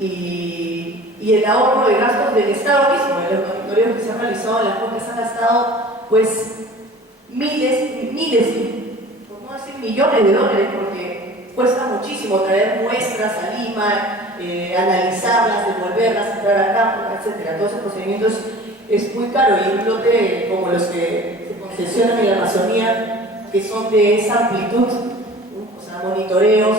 y el ahorro de gastos del Estado mismo. En los monitoreos que se han realizado en las Juntas han gastado pues miles, por no decir millones de dólares, porque cuesta muchísimo traer muestras a Lima, analizarlas, devolverlas, entrar a campo, etc. Todo ese procedimiento es muy caro, y un lote como los que se concesionan en la Amazonía, que son de esa amplitud, o sea, monitoreos,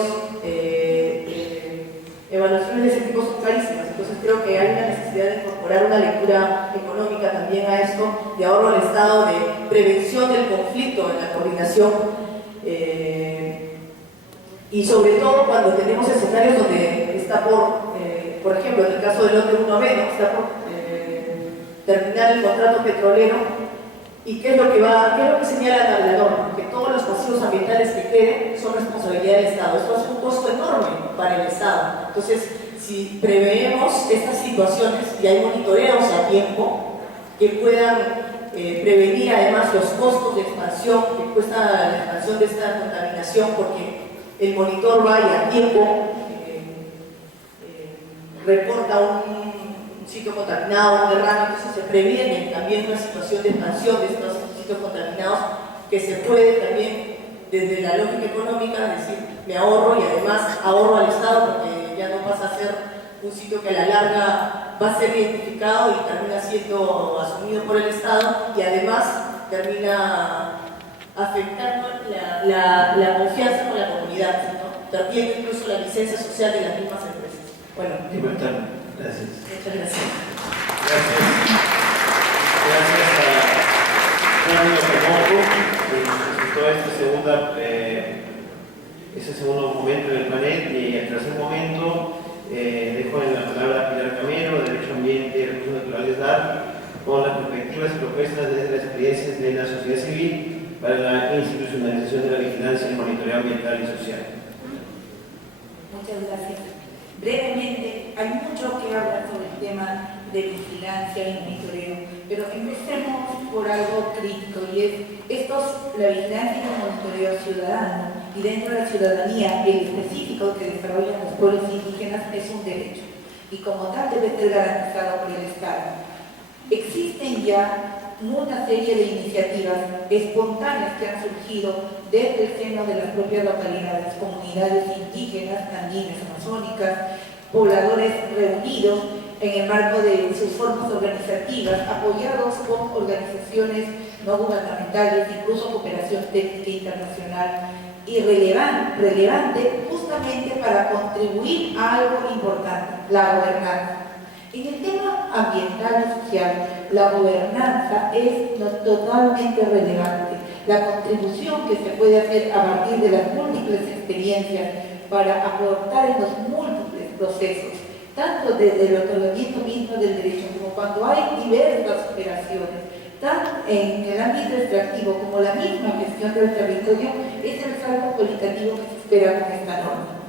evaluaciones de ese tipo son carísimas. Entonces creo que hay una necesidad de incorporar una lectura económica también a esto, de ahorro al Estado, de prevención del conflicto en la coordinación, y sobre todo cuando tenemos escenarios donde está por ejemplo, en el caso del lote 1B, ¿no? Está por terminar el contrato petrolero, y ¿qué es lo que señala la norma? Que todos los pasivos ambientales que queden son responsabilidad del Estado. Esto hace un costo enorme para el Estado. Entonces, si preveemos estas situaciones y hay monitoreos a tiempo que puedan prevenir además los costos de expansión, que cuesta la expansión de esta contaminación, porque el monitor va y a tiempo reporta un sitio contaminado, un derrame, entonces se previene también una situación de expansión de estos sitios contaminados, que se puede también, desde la lógica económica, decir, me ahorro, y además ahorro al Estado, porque ya no pasa a ser un sitio que a la larga va a ser identificado y termina siendo asumido por el Estado, y además termina afectando la confianza con la comunidad, ¿no? Perdiendo incluso la licencia social de las mismas empresas. Bueno, gracias. Muchas gracias. Gracias a Fernando Camoco, que nos presentó este segundo momento del panel, y el tercer momento dejo en la palabra a Pilar Camero, de Derecho Ambiente y Recursos Naturales DAR, con las perspectivas y propuestas desde las experiencias de la sociedad civil para la institucionalización de la vigilancia y el monitoreo ambiental y social. Muchas gracias. Brevemente, hay mucho que hablar sobre el tema de vigilancia y monitoreo, pero empecemos por algo crítico, y es la vigilancia y el monitoreo ciudadano, y dentro de la ciudadanía, el específico que desarrollan los pueblos indígenas es un derecho, y como tal debe ser garantizado por el Estado. Existen ya una serie de iniciativas espontáneas que han surgido desde el seno de las propias localidades, comunidades indígenas, andinas, amazónicas, pobladores reunidos en el marco de sus formas organizativas, apoyados con organizaciones no gubernamentales, incluso cooperación técnica internacional, y relevante justamente para contribuir a algo importante, la gobernanza. En el tema ambiental y social, la gobernanza es totalmente relevante. La contribución que se puede hacer a partir de las múltiples experiencias para aportar en los múltiples procesos, tanto desde el otorgamiento mismo del derecho como cuando hay diversas operaciones, tanto en el ámbito extractivo como la misma gestión del territorio, es el salto cualitativo que se espera con esta norma.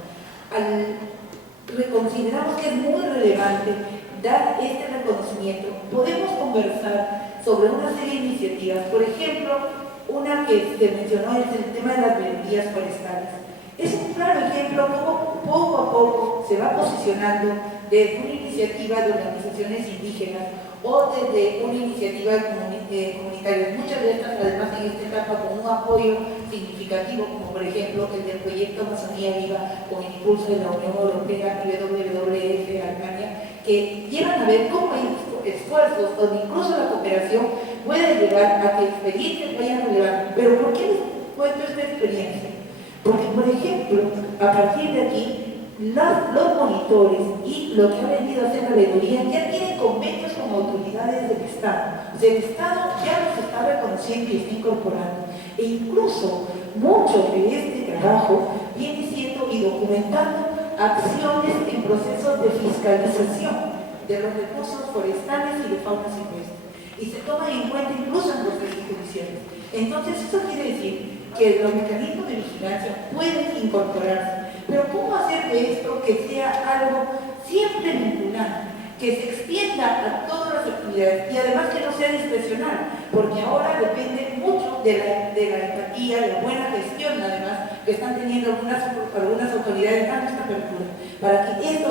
Consideramos que es muy relevante dar este reconocimiento. Podemos conversar sobre una serie de iniciativas, por ejemplo, una que se mencionó es el tema de las veredas forestales. Es un claro ejemplo cómo poco a poco se va posicionando desde una iniciativa de organizaciones indígenas o desde una iniciativa comunitaria. Muchas de estas, además, en esta etapa con un apoyo significativo, como por ejemplo el del proyecto Amazonía Viva, con el impulso de la Unión Europea y WWF Alemania, que llevan a ver cómo hay esfuerzos donde incluso la cooperación puede llegar a que experiencias vayan relevando. Pero ¿por qué les cuento esta experiencia? Porque, por ejemplo, a partir de aquí, los monitores y lo que ha venido a hacer la veeduría ya tienen convenios con autoridades del Estado. O sea, el Estado ya los está reconociendo y está incorporando. E incluso mucho de este trabajo viene siendo y documentando acciones en procesos de fiscalización de los recursos forestales y de fauna silvestre. Y se toman en cuenta incluso en procesos judiciales. Entonces, eso quiere decir que los mecanismos de vigilancia pueden incorporarse. Pero ¿cómo hacer de esto que sea algo siempre vinculante, que se extienda a todas las actividades y además que no sea discrecional? Porque ahora depende mucho de la empatía, de la buena gestión, además, que están teniendo algunas autoridades dando esta apertura, para que esto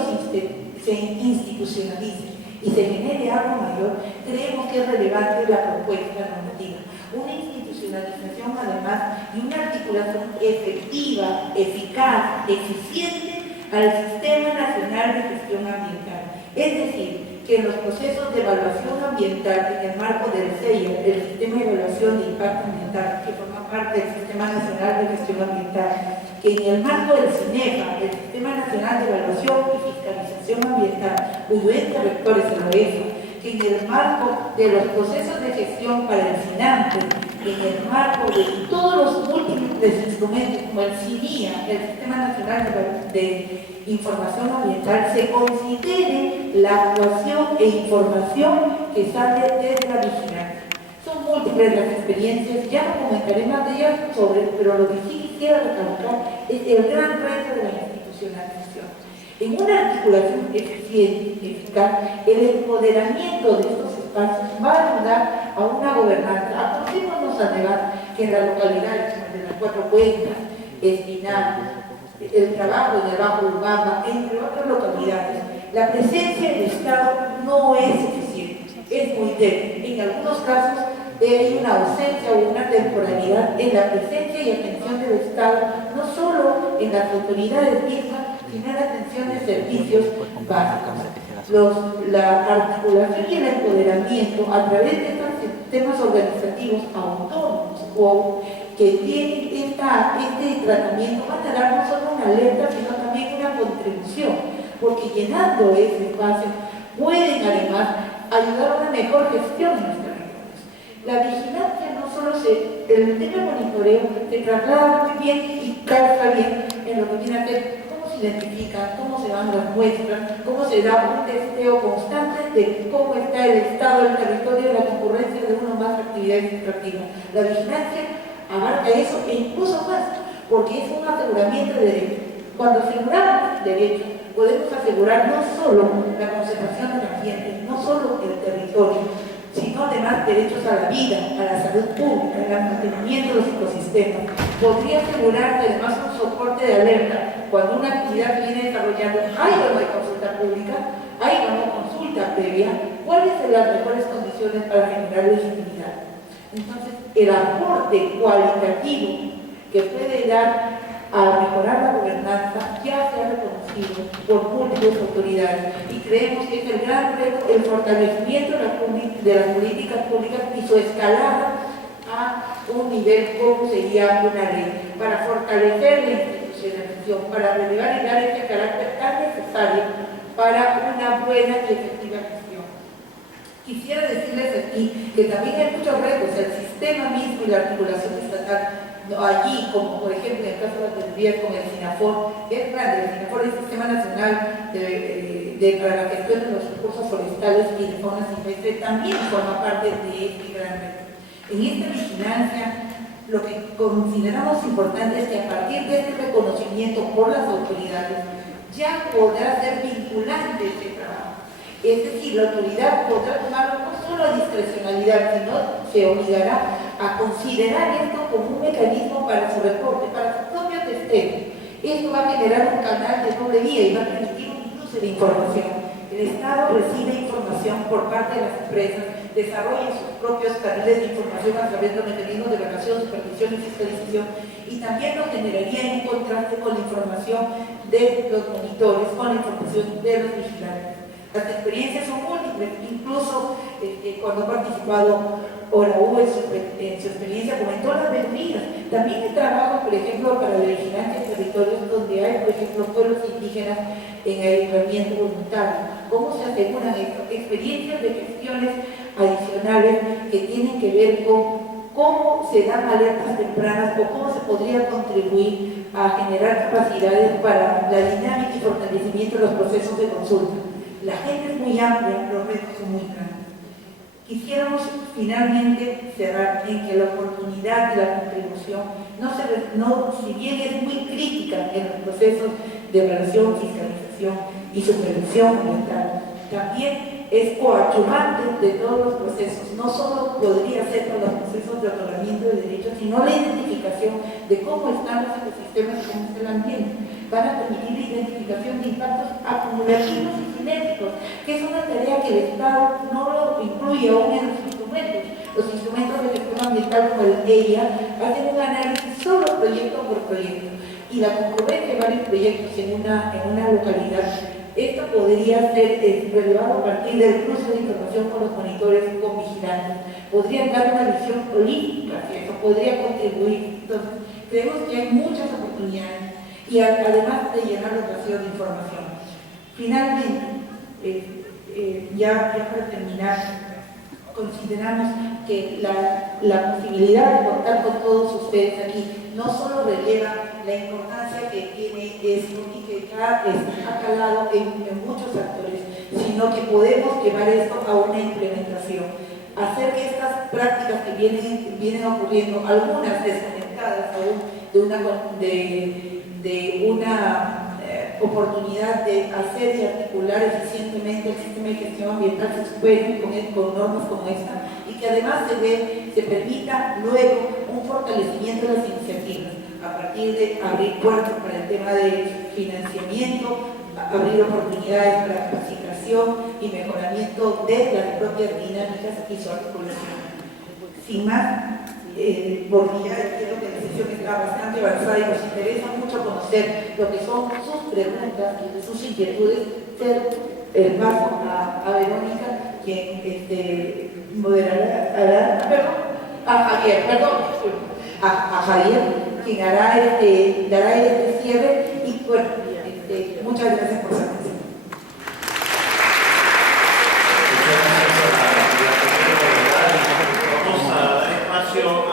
se institucionalice y se genere algo mayor, creemos que es relevante la propuesta normativa. Una institucionalización además y una articulación efectiva, eficaz, eficiente al Sistema Nacional de Gestión Ambiental. Es decir, que en los procesos de evaluación ambiental en el marco del CEIA, el Sistema de Evaluación de Impacto Ambiental, que forma parte del Sistema Nacional de Gestión Ambiental, que en el marco del CINEFA, el Sistema Nacional de Evaluación y Fiscalización Ambiental, cuyo ente rector es la OESA, que en el marco de los procesos de gestión para el SINAMPE, en el marco de todos los múltiples instrumentos como el CINIA, el Sistema Nacional de Información Ambiental, se considere la actuación e información que sale desde la vigilancia. Son múltiples las experiencias, ya no comentaré más de ellas pero lo que sí quisiera recalcar es el gran reto de la institucionalización. En una articulación eficiente, eficaz, el empoderamiento de estos espacios va a ayudar a una gobernanza. Acordémonos a negar que en la localidad de las Cuatro Cuencas, Espinal, el trabajo en el Bajo Urubamba, entre otras localidades, la presencia del Estado no es suficiente, es muy débil. En algunos casos hay una ausencia o una temporalidad en la presencia y atención del Estado, no solo en las autoridades mismas, sino en la atención de servicios básicos. La articulación y el empoderamiento a través de estos sistemas organizativos autónomos o que tienen este tratamiento van a dar no solo una alerta, sino también una contribución, porque llenando ese espacio pueden además ayudar a una mejor gestión en los territorios. La vigilancia no solo el tema de monitoreo se traslada muy bien y calza bien en lo que tiene que ver cómo se identifican, cómo se dan las muestras, cómo se da un testeo constante de cómo está el estado del territorio de la concurrencia de una o más actividades extractivas. La vigilancia abarca eso e incluso más, porque es un aseguramiento de derechos. Cuando aseguramos derechos, podemos asegurar no solo la conservación del ambiente, no solo el territorio, sino además derechos a la vida, a la salud pública, al mantenimiento de los ecosistemas. Podría asegurarse además un soporte de alerta cuando una actividad se viene desarrollando, hay o no hay consulta pública, hay o no consulta previa, cuáles son las mejores condiciones para generar legitimidad. Entonces, el aporte cualitativo que puede dar a mejorar la gobernanza ya se ha reconocido por múltiples autoridades y creemos que es el gran reto el fortalecimiento de las políticas públicas y su escalada a un nivel como sería una ley, para fortalecer la institucionalización, para relevar y dar este carácter tan necesario para una buena y efectiva gestión. Quisiera decirles aquí que también hay muchos retos, el sistema mismo y la articulación estatal allí, como por ejemplo en el caso de las tendrías con el SINAFOR, que es grande, el SINAFOR es el Sistema Nacional para la Gestión de los Recursos Forestales y de Fauna Silvestre, también forma parte de este gran reto. En esta vigilancia, lo que consideramos importante es que a partir de este reconocimiento por las autoridades, ya podrá ser vinculante este trabajo. Es decir, la autoridad podrá tomarlo no solo a discrecionalidad, sino se obligará a considerar esto como un mecanismo para su reporte, para su propio testeo. Esto va a generar un canal de doble vía y va a permitir un cruce de información. El Estado recibe información por parte de las empresas, desarrolla sus propios canales de información a través de los mecanismos de evaluación, supervisión y fiscalización, y también lo generaría en un contraste con la información de los monitores, con la información de los vigilantes. Las experiencias son múltiples, incluso cuando ha participado ORAU en su experiencia comentó las veedurías. También hay trabajo, por ejemplo, para la vigilancia de territorios donde hay, por ejemplo, pueblos indígenas en aislamiento voluntario. ¿Cómo se aseguran esto? Experiencias de gestiones adicionales que tienen que ver con cómo se dan alertas tempranas o cómo se podría contribuir a generar capacidades para la dinámica y fortalecimiento de los procesos de consulta. La gente es muy amplia, los retos son muy grandes. Quisiéramos finalmente cerrar en que la oportunidad de la contribución, si bien es muy crítica en los procesos de evaluación, fiscalización y supervisión ambiental, también es coadyuvante de todos los procesos. No solo podría ser para los procesos de otorgamiento de derechos, sino la identificación de cómo están los ecosistemas y cómo está el ambiente. van a permitir la identificación de impactos acumulativos y cinéticos, que es una tarea que el Estado no lo incluye aún en los instrumentos. Los instrumentos de gestión ambiental como el EIA hacen un análisis solo proyecto por proyecto, y la concurrencia de varios proyectos en una localidad, esto podría ser relevado a partir del cruce de información con los monitores, con vigilantes. Podrían dar una visión holística, que eso podría contribuir. Entonces, creemos que hay muchas oportunidades, y además de llenar los vacíos de información. Finalmente, ya para terminar, consideramos que la posibilidad de contar con todos ustedes aquí no solo releva la importancia que tiene esto y que ya ha calado en muchos actores, sino que podemos llevar esto a una implementación, hacer que estas prácticas que vienen ocurriendo, algunas desconectadas aún de una oportunidad de hacer y articular eficientemente el sistema de gestión ambiental, se superen con normas como esta, y que además se permita luego un fortalecimiento de las iniciativas a partir de abrir puertas para el tema de financiamiento, abrir oportunidades para capacitación y mejoramiento de las propias dinámicas y su articulación. Sin más, porque ya entiendo que la sesión está bastante avanzada y nos interesa mucho conocer lo que son sus preguntas, sus inquietudes, cedo el paso a Verónica, quien moderará, a Javier, quien dará este cierre, y bueno, muchas gracias por su atención.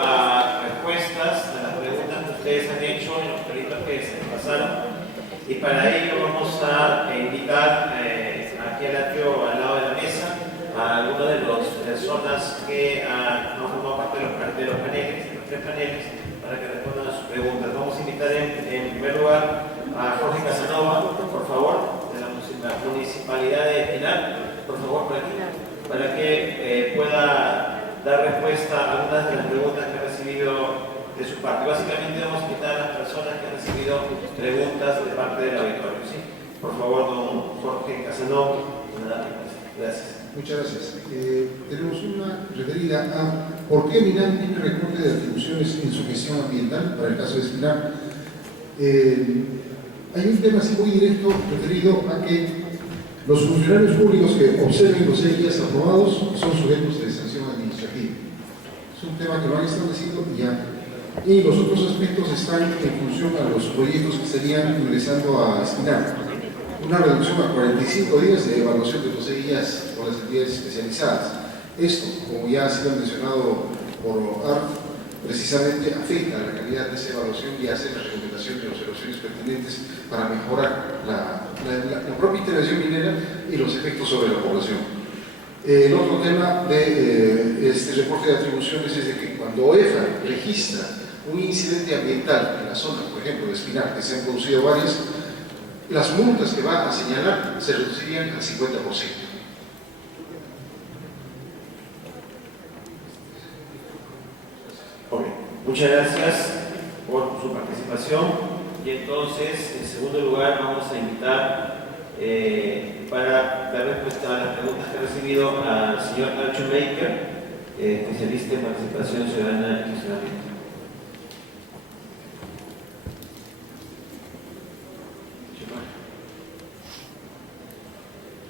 A respuestas a las preguntas que ustedes han hecho en los peritos que se pasaron, y para ello vamos a invitar aquí al atrio, al lado de la mesa, a algunas de las personas que no forman parte de los paneles, de los tres paneles, para que respondan a sus preguntas. Vamos a invitar en primer lugar a Jorge Casanova, por favor, de la Municipalidad de Pinar, por favor, por aquí, para que pueda dar respuesta a algunas de las preguntas que ha recibido de su parte. Básicamente vamos a invitar a las personas que han recibido preguntas de parte del auditorio. ¿Sí? Por favor, don Jorge Casanova. Gracias. Muchas gracias. Tenemos una referida a por qué MINAM tiene recorte de atribuciones en su gestión ambiental para el caso de Espinar. Hay un tema así muy directo referido a que los funcionarios públicos que observen los EIAs aprobados son sujetos de sanción administrativa. Es un tema que lo han establecido y ya. Y los otros aspectos están en función a los proyectos que estarían ingresando a Espinar. Una reducción a 45 días de evaluación de los EIAs por las entidades especializadas. Esto, como ya ha sido mencionado por ARF, precisamente afecta a la calidad de esa evaluación y hace la recomendación de observaciones pertinentes para mejorar la propia intervención minera y los efectos sobre la población. El otro tema de este reporte de atribuciones es de que cuando OEFA registra un incidente ambiental en la zona, por ejemplo, de Espinar, que se han producido varias, las multas que va a señalar se reducirían al 50%. Okay. Muchas gracias por su participación, y entonces en segundo lugar vamos a invitar para dar respuesta a las preguntas que ha recibido al señor Nacho Baker, especialista en participación ciudadana y funcionamiento.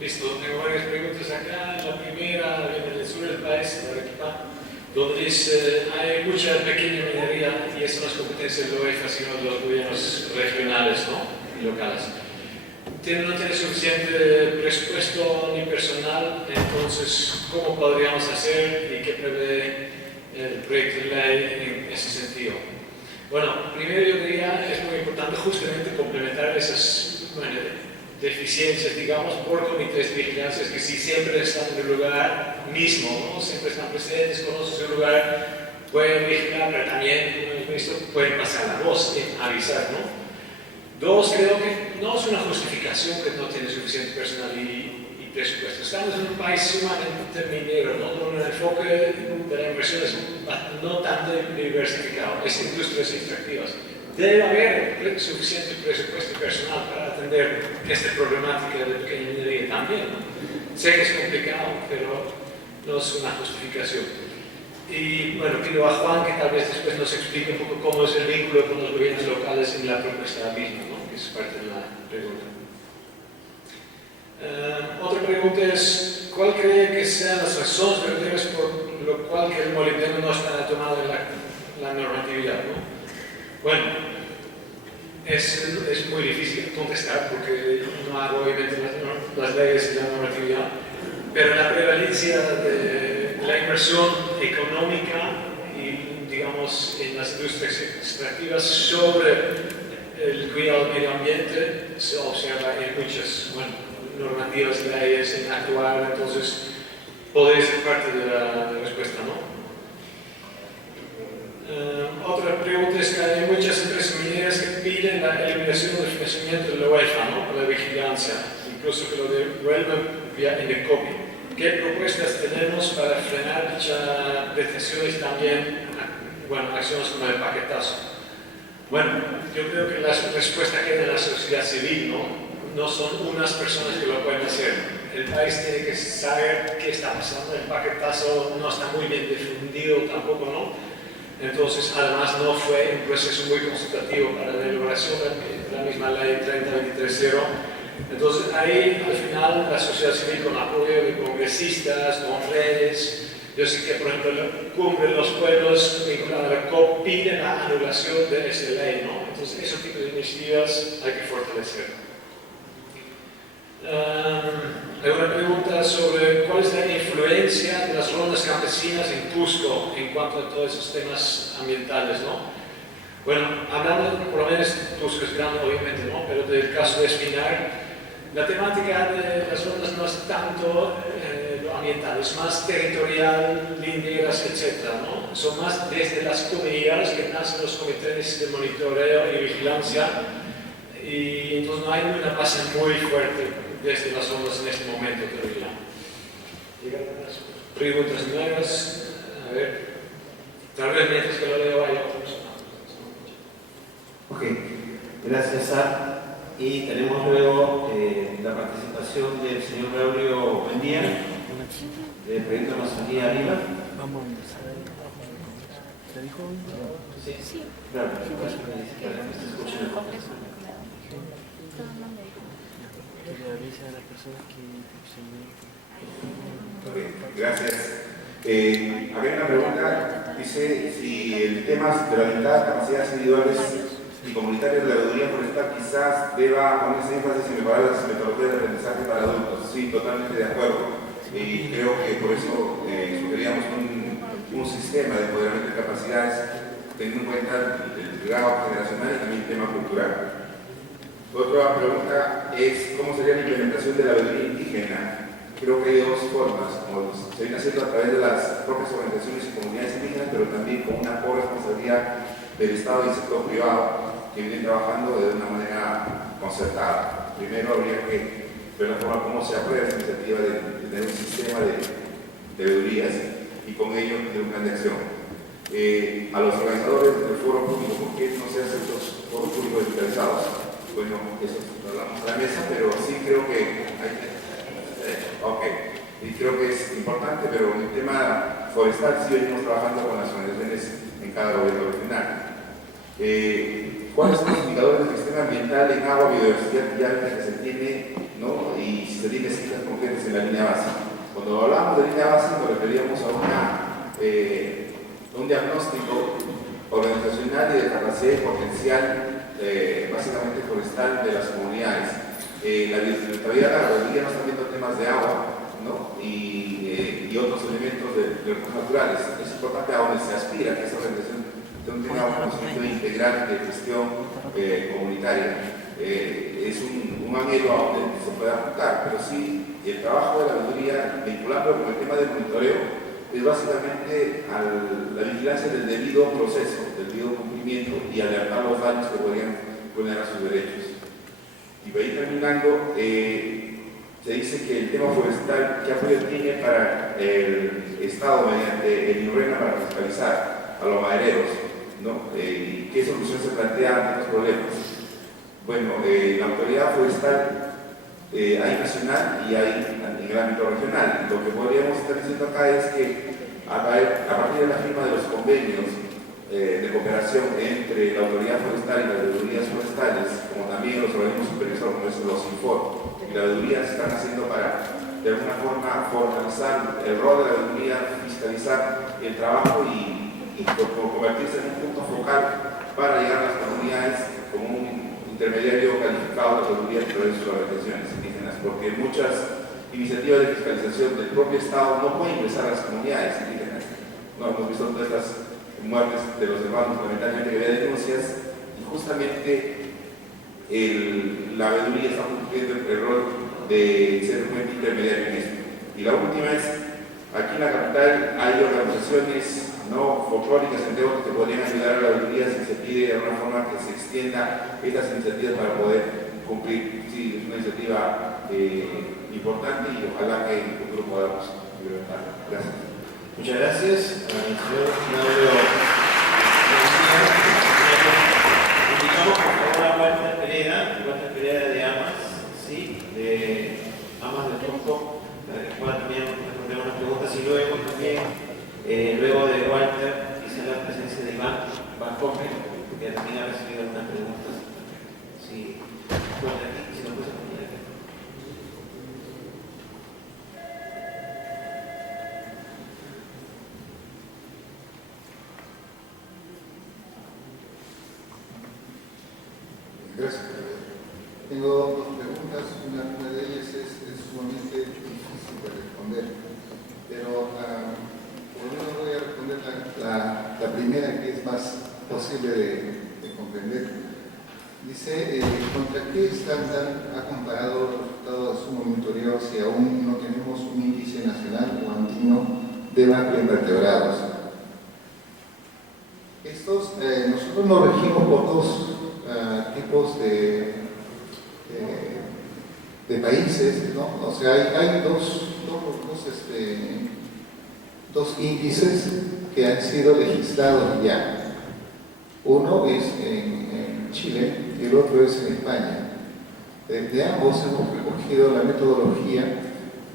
Listo, tengo varias preguntas acá. La primera viene del sur del país, de Arequipa, donde dice hay mucha pequeña minería y eso no es competencia de la UEFA, sino de los gobiernos regionales, ¿no? Y locales. No tiene suficiente presupuesto ni personal, entonces, ¿cómo podríamos hacer y qué prevé el proyecto de ley en ese sentido? Bueno, primero yo diría es muy importante justamente complementar esas deficiencias, digamos, por comités de vigilancia, que si siempre están en el lugar mismo, ¿no? Siempre están presentes, conocen su lugar, pueden vigilar, pero también, como hemos visto, pueden pasar la voz y avisar, ¿no? Dos, creo que no es una justificación que no tiene suficiente personal y presupuesto. Estamos en un país sumamente minero, ¿no? Donde el enfoque de la inversión es no tanto diversificado, es industrias extractivas. debe haber suficiente presupuesto personal para atender esta problemática de pequeña minería también, ¿no? Sé que es complicado, pero no es una justificación. Y bueno, pido a Juan que tal vez después nos explique un poco cómo es el vínculo con los gobiernos locales en la propuesta misma, ¿no? Que es parte de la pregunta. Otra pregunta es, ¿cuál cree que sean las razones verdaderas por lo cual que el molibdeno no está tomado en la normatividad, ¿no? Bueno, es muy difícil contestar porque no hago obviamente las leyes y la normatividad, pero la prevalencia de la inversión económica y, digamos, en las industrias extractivas sobre el cuidado del medio ambiente se observa en muchas, normativas y leyes en actuar, entonces podría ser parte de la respuesta, ¿no? Otra pregunta es que hay muchas empresas mineras que piden la eliminación del financiamiento de la UEFA, ¿no? Para la vigilancia, incluso que lo devuelvan vía Indecopi. ¿Qué propuestas tenemos para frenar dichas pretensiones y también, acciones como el paquetazo? Bueno, yo creo que la respuesta queda en la sociedad civil, ¿no? No son unas personas que lo pueden hacer. El país tiene que saber qué está pasando. El paquetazo no está muy bien difundido tampoco, ¿no? Entonces, además, no fue un proceso muy consultativo para la elaboración de la misma ley 3023.0. Entonces, ahí, al final, la sociedad civil, con apoyo de congresistas, con redes, yo sé que, por ejemplo, la Cumbre de los Pueblos vinculada a la COP pide la anulación de esa ley, ¿no? Entonces, esos tipos de iniciativas hay que fortalecer. Hay una pregunta sobre cuál es la influencia de las rondas campesinas en Cusco en cuanto a todos esos temas ambientales, ¿no? Bueno, hablando, por lo menos Cusco es grande, obviamente, ¿no? Pero del caso de Espinar, la temática de las rondas no es tanto lo ambiental, es más territorial, linderas, etc., ¿no? Son más desde las comunidades que nacen los comités de monitoreo y vigilancia, y entonces no hay una base muy fuerte desde las ondas en este momento todavía. Llegan las preguntas nuevas. A ver, tal vez mientras que lo leo hay otros. Ok, gracias, Sar. Y tenemos luego la participación del señor Braulio Buendía, del proyecto Amazonía Arriba. Vamos a ver. ¿Te dijo? Sí, Sí. claro, para que se escuche mejor. Que le avise a las personas que Ok, gracias. Había una pregunta, dice si el tema de la limitada capacidades individuales y comunitarias de la veeduría forestal quizás deba ponerse énfasis en mejorar las metodologías de aprendizaje para adultos. Sí, totalmente de acuerdo. Y creo que por eso sugeríamos un sistema de empoderamiento de capacidades teniendo en cuenta el grado generacional y también el tema cultural. Otra pregunta es cómo sería la implementación de la veeduría indígena. Creo que hay dos formas, como se viene haciendo a través de las propias organizaciones y comunidades indígenas, pero también con una corresponsabilidad del Estado y del sector privado que vienen trabajando de una manera concertada. Primero habría que ver la forma como se aprueba esta iniciativa de tener un sistema de veedurías y con ello de un plan de acción. A los organizadores del foro público, ¿por qué no se hacen estos foros públicos digitalizados? Bueno, eso lo hablamos a la mesa, pero sí creo que y creo que es importante, pero en el tema forestal sí venimos trabajando con las organizaciones en cada gobierno regional. ¿Cuáles son los indicadores del sistema ambiental en agua, biodiversidad y hábitat que se tiene, ¿no? Y si se tiene cifras concretas en la línea base? Cuando hablamos de línea base nos referíamos a un diagnóstico organizacional y de capacidad y potencial básicamente forestal de las comunidades. La biodiversidad de la ganadería no está viendo temas de agua, ¿no? y otros elementos de recursos naturales. Es importante a donde se aspira que esa organización tenga un conocimiento integral de gestión comunitaria. Es un anhelo a donde se puede apuntar, pero sí el trabajo de la veeduría, vinculando con el tema del monitoreo, es básicamente la vigilancia del debido proceso, del debido cumplimiento y alertar los daños que podrían vulnerar sus derechos. Y para ir terminando, se dice que el tema forestal, ¿qué apoyo tiene para el Estado mediante el INRENA para fiscalizar a los madereros? ¿no? ¿Qué solución se plantea ante estos problemas? Bueno, la autoridad forestal hay nacional y hay en el ámbito regional. Lo que podríamos estar diciendo acá es que a partir de la firma de los convenios de cooperación entre la autoridad forestal y las veedurías forestales, como también los organismos supervisores como es los INFOR y la veeduría, se están haciendo para de alguna forma formalizar el rol de la veeduría, fiscalizar el trabajo y convertirse en un punto focal para llegar a las comunidades como un intermediario calificado de la veeduría a través de sus organizaciones indígenas, porque muchas iniciativas de fiscalización del propio Estado no pueden ingresar a las comunidades indígenas. No hemos visto todas estas muertes de los hermanos, lamentablemente, que había denuncias, y justamente la veeduría está cumpliendo el rol de ser un ente intermediario en esto. Y la última es, aquí en la capital hay organizaciones no folclóricas, entre otras, que podrían ayudar a la veeduría si se pide de alguna forma que se extienda estas iniciativas para poder cumplir. Sí, es una iniciativa importante y ojalá que en el futuro podamos implementarla. Gracias. Muchas gracias. Señor Claudio indicamos por favor a Walter Pereira de AMAS, ¿sí? De AMAS de Tronco, para que pueda también responder unas preguntas, y luego también, luego de Walter, quizá la presencia de Iván Bajope, que también ha recibido algunas preguntas. Sí. Bueno, aquí, si no puedes poner aquí. Gracias. Tengo dos preguntas. Una de ellas es sumamente difícil de responder, pero por lo menos voy a responder la primera, que es más posible de comprender. Dice, ¿contra qué estándar ha comparado los resultados de su monitoreo si aún no tenemos un índice nacional o andino de macroinvertebrados? Nosotros nos regimos por dos tipos de países, ¿no? O sea, hay dos índices que han sido legislados ya. Uno es en Chile y el otro es en España. De ambos hemos recogido la metodología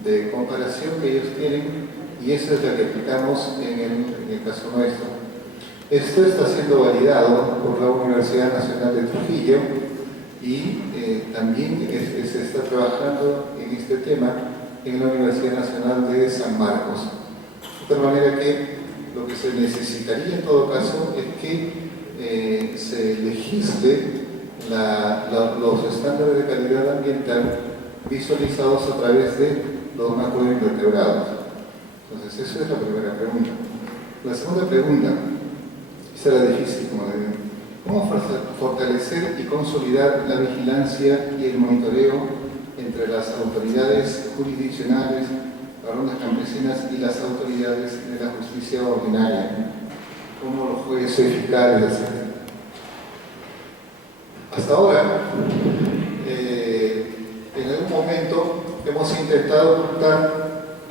de comparación que ellos tienen, y esa es la que aplicamos en el caso nuestro. Esto está siendo validado por la Universidad Nacional de Trujillo y también se está trabajando en este tema en la Universidad Nacional de San Marcos. De tal manera que lo que se necesitaría en todo caso es que se legisle los estándares de calidad ambiental visualizados a través de los macroinvertebrados. Entonces, esa es la primera pregunta. La segunda pregunta, esa era difícil, como le digo. ¿Cómo fortalecer y consolidar la vigilancia y el monitoreo entre las autoridades jurisdiccionales, las rondas campesinas y las autoridades de la justicia ordinaria, como los jueces, fiscales, etc.? Hasta ahora, en algún momento hemos intentado apuntar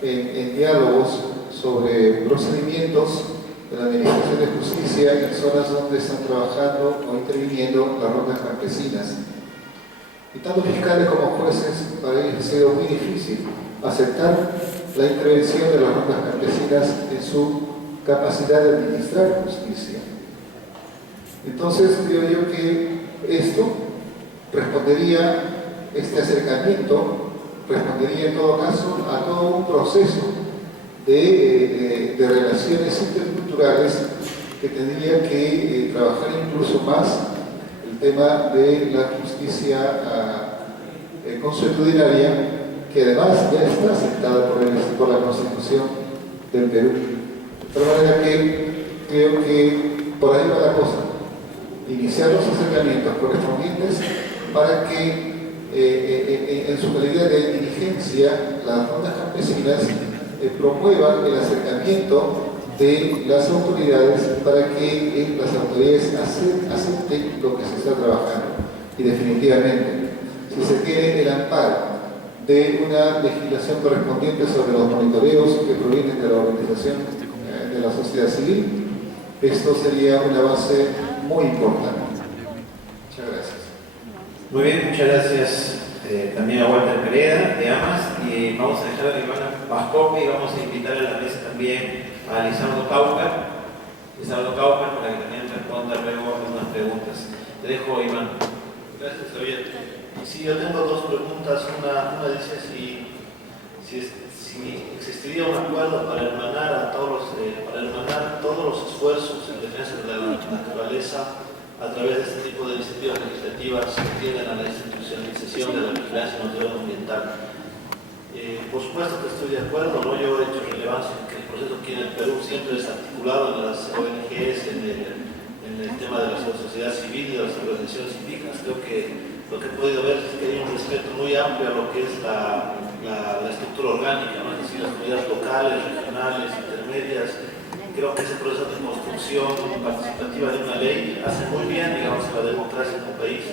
en diálogos sobre procedimientos de la Administración de Justicia en zonas donde están trabajando o interviniendo las rondas campesinas. Y tanto fiscales como jueces, para ellos ha sido muy difícil aceptar la intervención de las rondas campesinas en su capacidad de administrar justicia. Entonces, creo yo que este acercamiento respondería en todo caso a todo un proceso de relaciones interculturales que tendría que trabajar incluso más el tema de la justicia consuetudinaria, que además ya está aceptada por la Constitución del Perú. De tal manera que creo que por ahí va la cosa. Iniciar los acercamientos correspondientes para que en su calidad de dirigencia las rondas campesinas promuevan el acercamiento de las autoridades para que las autoridades acepten lo que se está trabajando. Y definitivamente, si se tiene el amparo de una legislación correspondiente sobre los monitoreos que provienen de la organización de la sociedad civil, Esto sería una base muy importante. Muchas gracias. Muy bien, muchas gracias también a Walter Pereda de AMAS, y vamos a dejar a Ivana Pascope y vamos a invitar a la mesa también a Lisandro Cauca para que también responda luego algunas preguntas. Te dejo, Iván. Gracias, Javier. Sí, yo tengo dos preguntas. Una dice si existiría un acuerdo para hermanar todos los esfuerzos en defensa de la naturaleza a través de este tipo de iniciativas legislativas que tienden a la institucionalización de la vigilancia natural ambiental. Por supuesto que estoy de acuerdo, ¿no? Yo he hecho relevancia en que el proceso aquí en el Perú siempre es articulado en las ONGs, en el tema de la sociedad civil y de las organizaciones cívicas. Creo que lo que he podido ver es que hay un respeto muy amplio a lo que es la estructura orgánica, ¿no? Es decir, las comunidades locales, regionales, intermedias. Creo que ese proceso de construcción participativa de una ley hace muy bien, digamos, a la democracia en un país,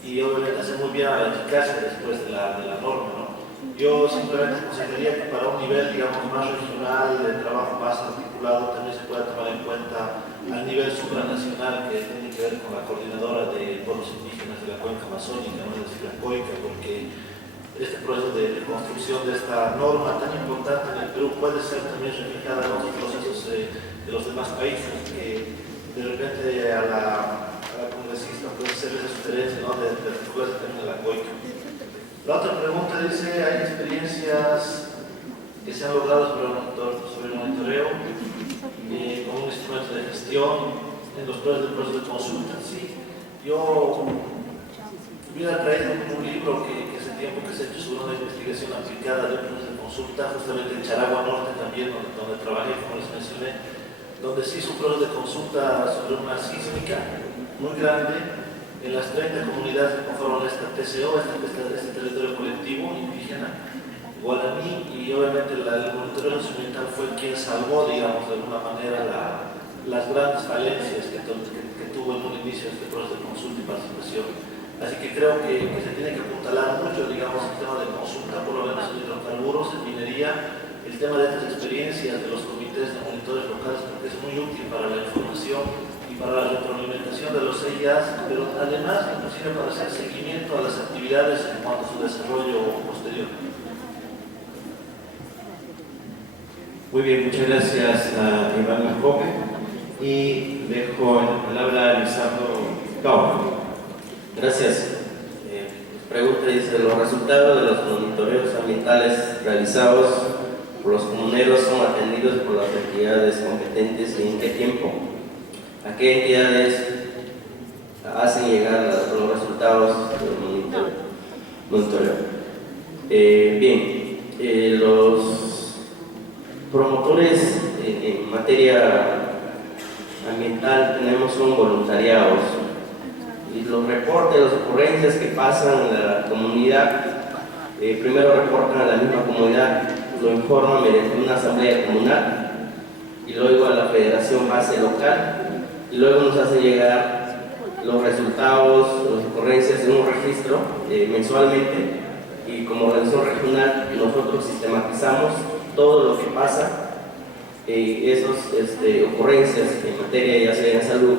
y obviamente hace muy bien a la eficacia después de la norma, ¿no? Yo simplemente aconsejaría que para un nivel, digamos, más regional, de trabajo más articulado, también se pueda tomar en cuenta al nivel supranacional, que tiene que ver con la coordinadora de pueblos indígenas de la cuenca amazónica, ¿no? Es decir, la COICA, porque este proceso de construcción de esta norma tan importante en el Perú puede ser también reflejada en otros procesos de los demás países, que de repente a la congresista puede ser esa sugerencia, ¿no? de articularse también de la COICA. La otra pregunta dice, ¿hay experiencias que se han logrado sobre el monitoreo con un instrumento de gestión en los procesos de consulta? Sí, yo hubiera traído un libro que hace tiempo que se ha hecho sobre una investigación aplicada de un proceso de consulta, justamente en Charagua Norte también, donde trabajé, como les mencioné, donde se hizo un proceso de consulta sobre una sísmica muy grande en las 30 comunidades que conforman esta TCO, este territorio colectivo indígena guaraní, y obviamente el monitoreo ambiental fue quien salvó, digamos, de alguna manera las grandes falencias que tuvo en un inicio este proceso de consulta y participación. Así que creo que se tiene que apuntalar mucho, digamos, el tema de consulta, por lo menos en hidrocarburos, en minería, el tema de estas experiencias de los comités de monitores locales, porque es muy útil para la información y para la retroalimentación de los EIAs, pero además inclusive para hacer seguimiento a las actividades en cuanto a su desarrollo posterior. Muy bien, muchas gracias a Iván Pascope, y dejo la palabra a Lisandro Cauca. Gracias. Pregunta dice, ¿los resultados de los monitoreos ambientales realizados por los comuneros son atendidos por las entidades competentes y en qué tiempo? ¿A qué entidades hacen llegar los resultados del monitoreo? Bien, los promotores en materia ambiental tenemos un voluntariado, y los reportes, las ocurrencias que pasan en la comunidad, primero reportan a la misma comunidad, lo informan mediante una asamblea comunal y luego a la federación base local, y luego nos hacen llegar los resultados, las ocurrencias en un registro mensualmente, y como organización regional nosotros sistematizamos todo lo que pasa, esas ocurrencias en materia ya sea en salud,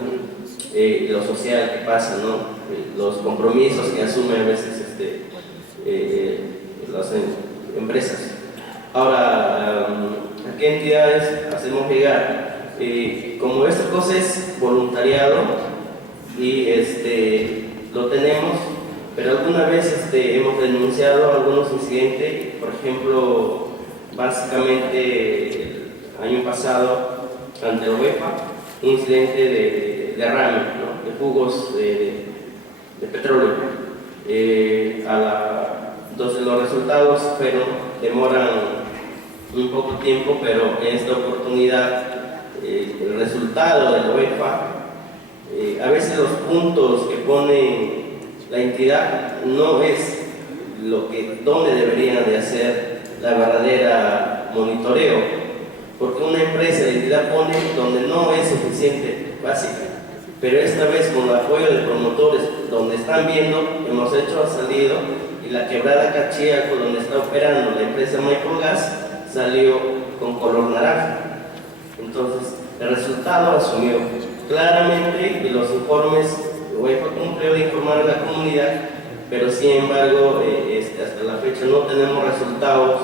lo social que pasa, ¿no? Los compromisos que asumen a veces las empresas. Ahora, ¿a qué entidades hacemos llegar? Como esta cosa es voluntariado y lo tenemos, pero alguna vez hemos denunciado algunos incidentes, por ejemplo, básicamente el año pasado ante la UEFA, un incidente de derrame, ¿no? De jugos de petróleo. Entonces los resultados demoran un poco tiempo, pero en esta oportunidad el resultado de la UEFA, a veces los puntos que pone la entidad no es donde deberían de hacer la verdadera monitoreo, porque una empresa de entidad pone donde no es suficiente, básica. Pero esta vez con el apoyo de promotores, donde están viendo, hemos ha salido, y la quebrada Cachiaco, donde está operando la empresa Maipolgas, salió con color naranja. Entonces, El resultado asumió claramente que los informes, UEFA cumplió de informar a la comunidad, pero sin embargo hasta la fecha no tenemos resultados.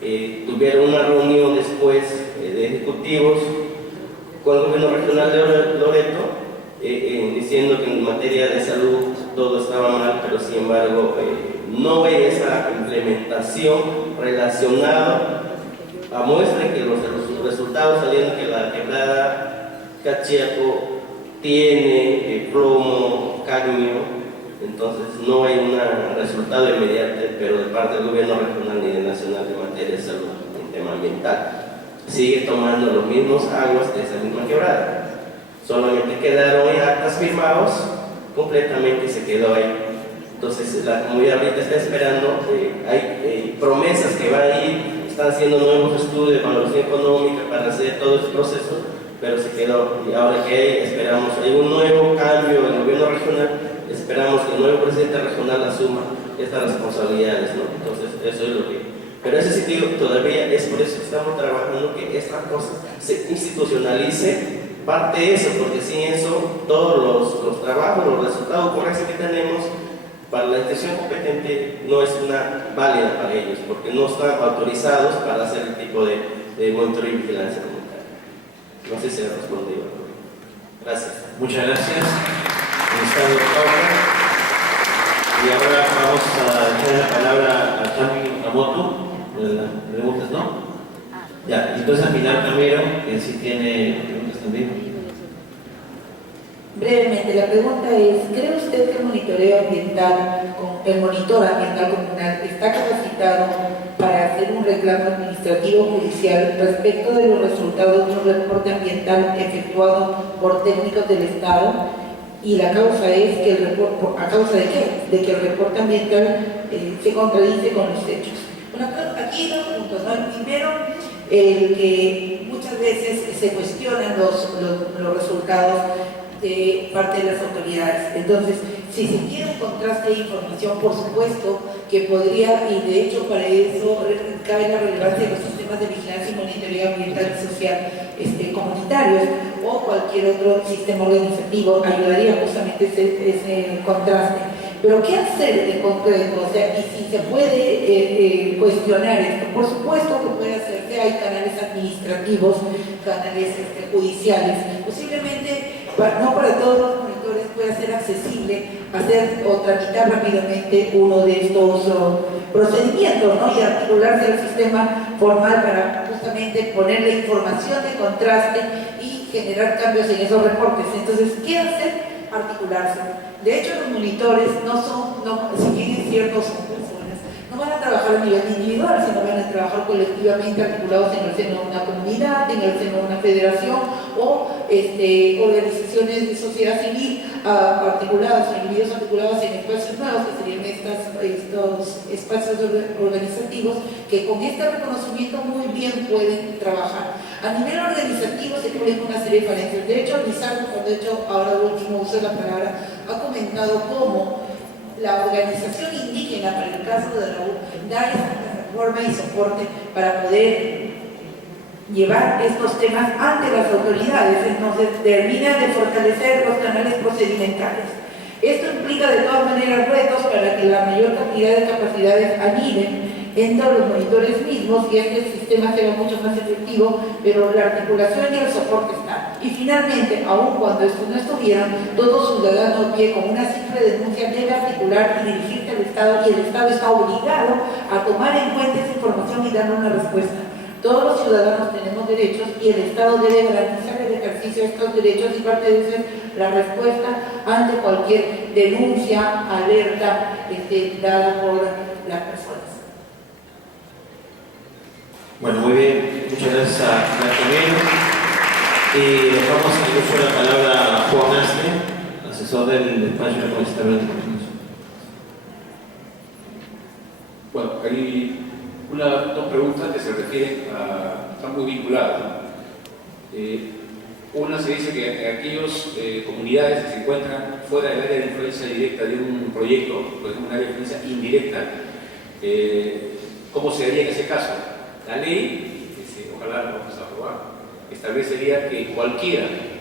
Tuvieron una reunión después de ejecutivos con el gobierno regional de Loreto, diciendo que en materia de salud todo estaba mal, pero sin embargo no hay esa implementación relacionada a muestra que los resultados salieron que la quebrada Cachiaco tiene plomo, cadmio. Entonces no hay un resultado inmediato, pero de parte del gobierno regional ni de nacional en materia de salud, en tema ambiental. Sigue tomando los mismos aguas de esa misma quebrada. Solamente quedaron en actas firmados completamente y se quedó ahí. Entonces la comunidad ahorita está esperando, hay promesas que van a ir, están haciendo nuevos estudios de valoración económica para hacer todo este proceso, pero se quedó. Y ahora que esperamos, hay un nuevo cambio en el gobierno regional, esperamos que el nuevo presidente regional asuma estas responsabilidades, ¿no? Entonces eso es lo que... Pero ese sentido todavía es por eso que estamos trabajando que esta cosa se institucionalice, parte de eso, porque sin eso todos los trabajos, los resultados correctos que tenemos para la institución competente no es una válida para ellos, porque no están autorizados para hacer el tipo de monitoreo y vigilancia comunitaria. No sé si se ha respondido. Gracias. Muchas gracias. Estado Cauca. Y ahora vamos a darle la palabra a Tami Okamoto. ¿Le preguntas, no? Ya, entonces a Pilar Camero, que sí tiene preguntas también. Brevemente, la pregunta es, ¿cree usted que el monitor ambiental comunal está capacitado para hacer un reclamo administrativo judicial respecto de los resultados de un reporte ambiental efectuado por técnicos del Estado? Y la causa es que el reporte, ¿a causa de qué? De que el reporte ambiental se contradice con los hechos. Bueno, aquí hay dos puntos, ¿no? El primero, el que muchas veces se cuestionan los resultados de parte de las autoridades. Entonces, si se quiere un contraste de información, por supuesto que podría, y de hecho para eso cabe la relevancia de los sistemas de vigilancia y monitoreo ambiental y social comunitarios o cualquier otro sistema organizativo, ayudaría justamente ese contraste. Pero ¿qué hacer en concreto? O sea, y si se puede cuestionar esto, por supuesto que puede hacerse, hay canales administrativos, canales judiciales, posiblemente no para todos los monitores pueda ser accesible hacer o tramitar rápidamente uno de estos procedimientos, ¿no? Y articularse al sistema formal para justamente poner la información de contraste y generar cambios en esos reportes. Entonces, ¿qué hacer? Articularse. De hecho, los monitores si bien es cierto, son personas, no van a trabajar a nivel individual, sino van a trabajar colectivamente articulados en el seno de una comunidad, en el seno de una federación o organizaciones de sociedad civil articuladas, individuos articulados en espacios nuevos, que serían estos espacios organizativos que con este reconocimiento muy bien pueden trabajar. A nivel organizativo se cubren una serie de falencias. De hecho, Lizardo, ahora último uso de la palabra, ha comentado cómo la organización indígena, para el caso de la U, da esa plataforma y soporte para poder llevar estos temas ante las autoridades. Entonces, termina de fortalecer los canales procedimentales. Esto implica de todas maneras retos para que la mayor cantidad de capacidades aniden entre los monitores mismos y este sistema sea mucho más efectivo, pero la articulación y el soporte están. Y finalmente, aun cuando esto no estuviera, todo ciudadano a pie con una simple denuncia debe articular y dirigirse al Estado, y el Estado está obligado a tomar en cuenta esa información y darle una respuesta. Todos los ciudadanos tenemos derechos y el Estado debe garantizar el ejercicio de estos derechos, y parte de eso es la respuesta ante cualquier denuncia, alerta dada por las personas. Bueno, muy bien, muchas gracias a Camilo. Y dejamos el uso de la palabra a Juan Astre, asesor del despacho universitario de comunicación. Bueno, hay dos preguntas que se refieren están muy vinculadas, ¿no? Una se dice que aquellas comunidades que se encuentran fuera del área de influencia directa de un proyecto, por ejemplo, un área de influencia indirecta, ¿cómo se haría en ese caso? La ley, que ojalá lo vamos a aprobar, establecería que cualquier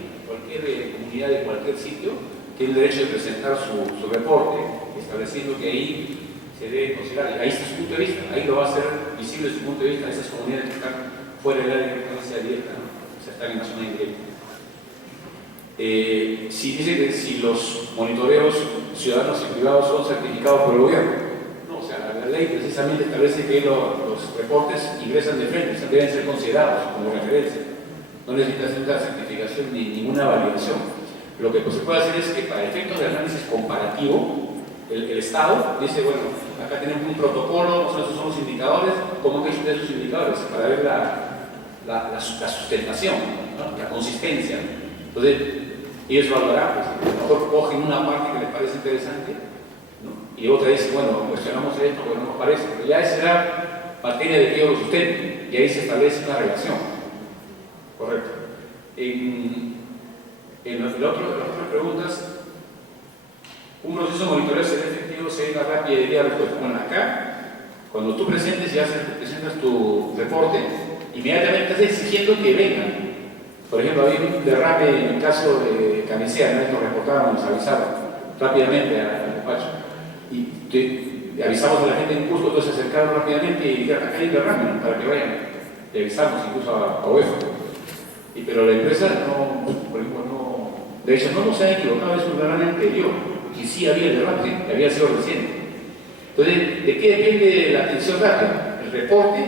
comunidad de cualquier sitio tiene el derecho de presentar su reporte, estableciendo que ahí se debe considerar, ahí está su punto de vista, ahí lo va a hacer visible su punto de vista de esas comunidades que están fuera del área de influencia directa, ¿no? O sea, están en la zona indirecta. Si dice que si los monitoreos ciudadanos y privados son certificados por el gobierno, no, o sea, la ley precisamente establece que los reportes ingresan de frente, o sea, deben ser considerados como referencia. No necesita hacer una certificación ni ninguna validación. Lo que pues, se puede hacer es que para efectos de análisis comparativo, el Estado dice, bueno, acá tenemos un protocolo, esos son los indicadores, ¿cómo que ustedes esos indicadores? Para ver la sustentación, ¿no? La consistencia. Entonces, ellos valorarán, pues, a lo mejor cogen una parte que les parece interesante, ¿no? Y otra dice, bueno, cuestionamos esto porque no nos parece, pero ya esa será materia de que ellos lo sustenten, y ahí se establece una relación. Correcto. En las otras preguntas, un proceso de monitoreo será efectivo, será rápido y de respuesta. Bueno, acá, cuando tú presentas tu reporte, inmediatamente estás exigiendo que vengan. Por ejemplo, había un derrame en el caso de Camisea, ¿no? Nos reportaban, nos avisaban rápidamente al despacho. Y avisamos a la gente en Cusco, entonces se acercaron rápidamente y dijeron, acá hay un derrame, ¿no? Para que vayan. Le avisamos incluso a UEFA. Pero la empresa no, por ejemplo, no, de hecho no nos ha equivocado, es un derrame anterior, y sí había el derrame, que había sido reciente. Entonces, ¿de qué depende la atención rápida? El reporte,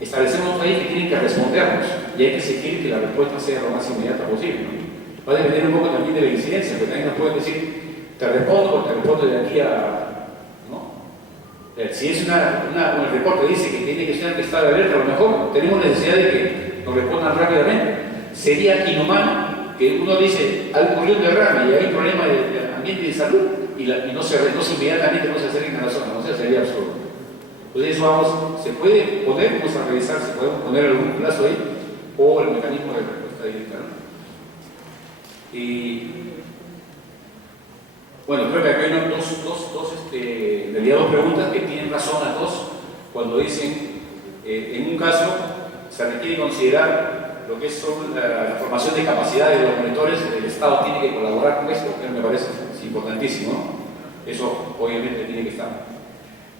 establecemos ahí que tienen que respondernos, y hay que exigir que la respuesta sea lo más inmediata posible, ¿no? Va a depender un poco también de la incidencia, porque también nos pueden decir, te respondo o te respondo de aquí a... ¿no? Si es el reporte dice que tiene que estar alerta, a lo mejor tenemos necesidad de que nos respondan rápidamente. Sería inhumano que uno dice, ocurrió un derrame y hay un problema de ambiente y de salud y no se inmediatamente no se acerquen a la zona, o sea, sería absurdo. Entonces eso se puede poner, vamos a revisar si podemos poner algún plazo ahí o el mecanismo de respuesta directa, ¿no? Y bueno, creo que acá hay en realidad dos preguntas que tienen razón las dos cuando dicen, en un caso se requiere considerar lo que es la formación de capacidades de los monitores, el Estado tiene que colaborar con esto, que me parece importantísimo, ¿no? Eso obviamente tiene que estar.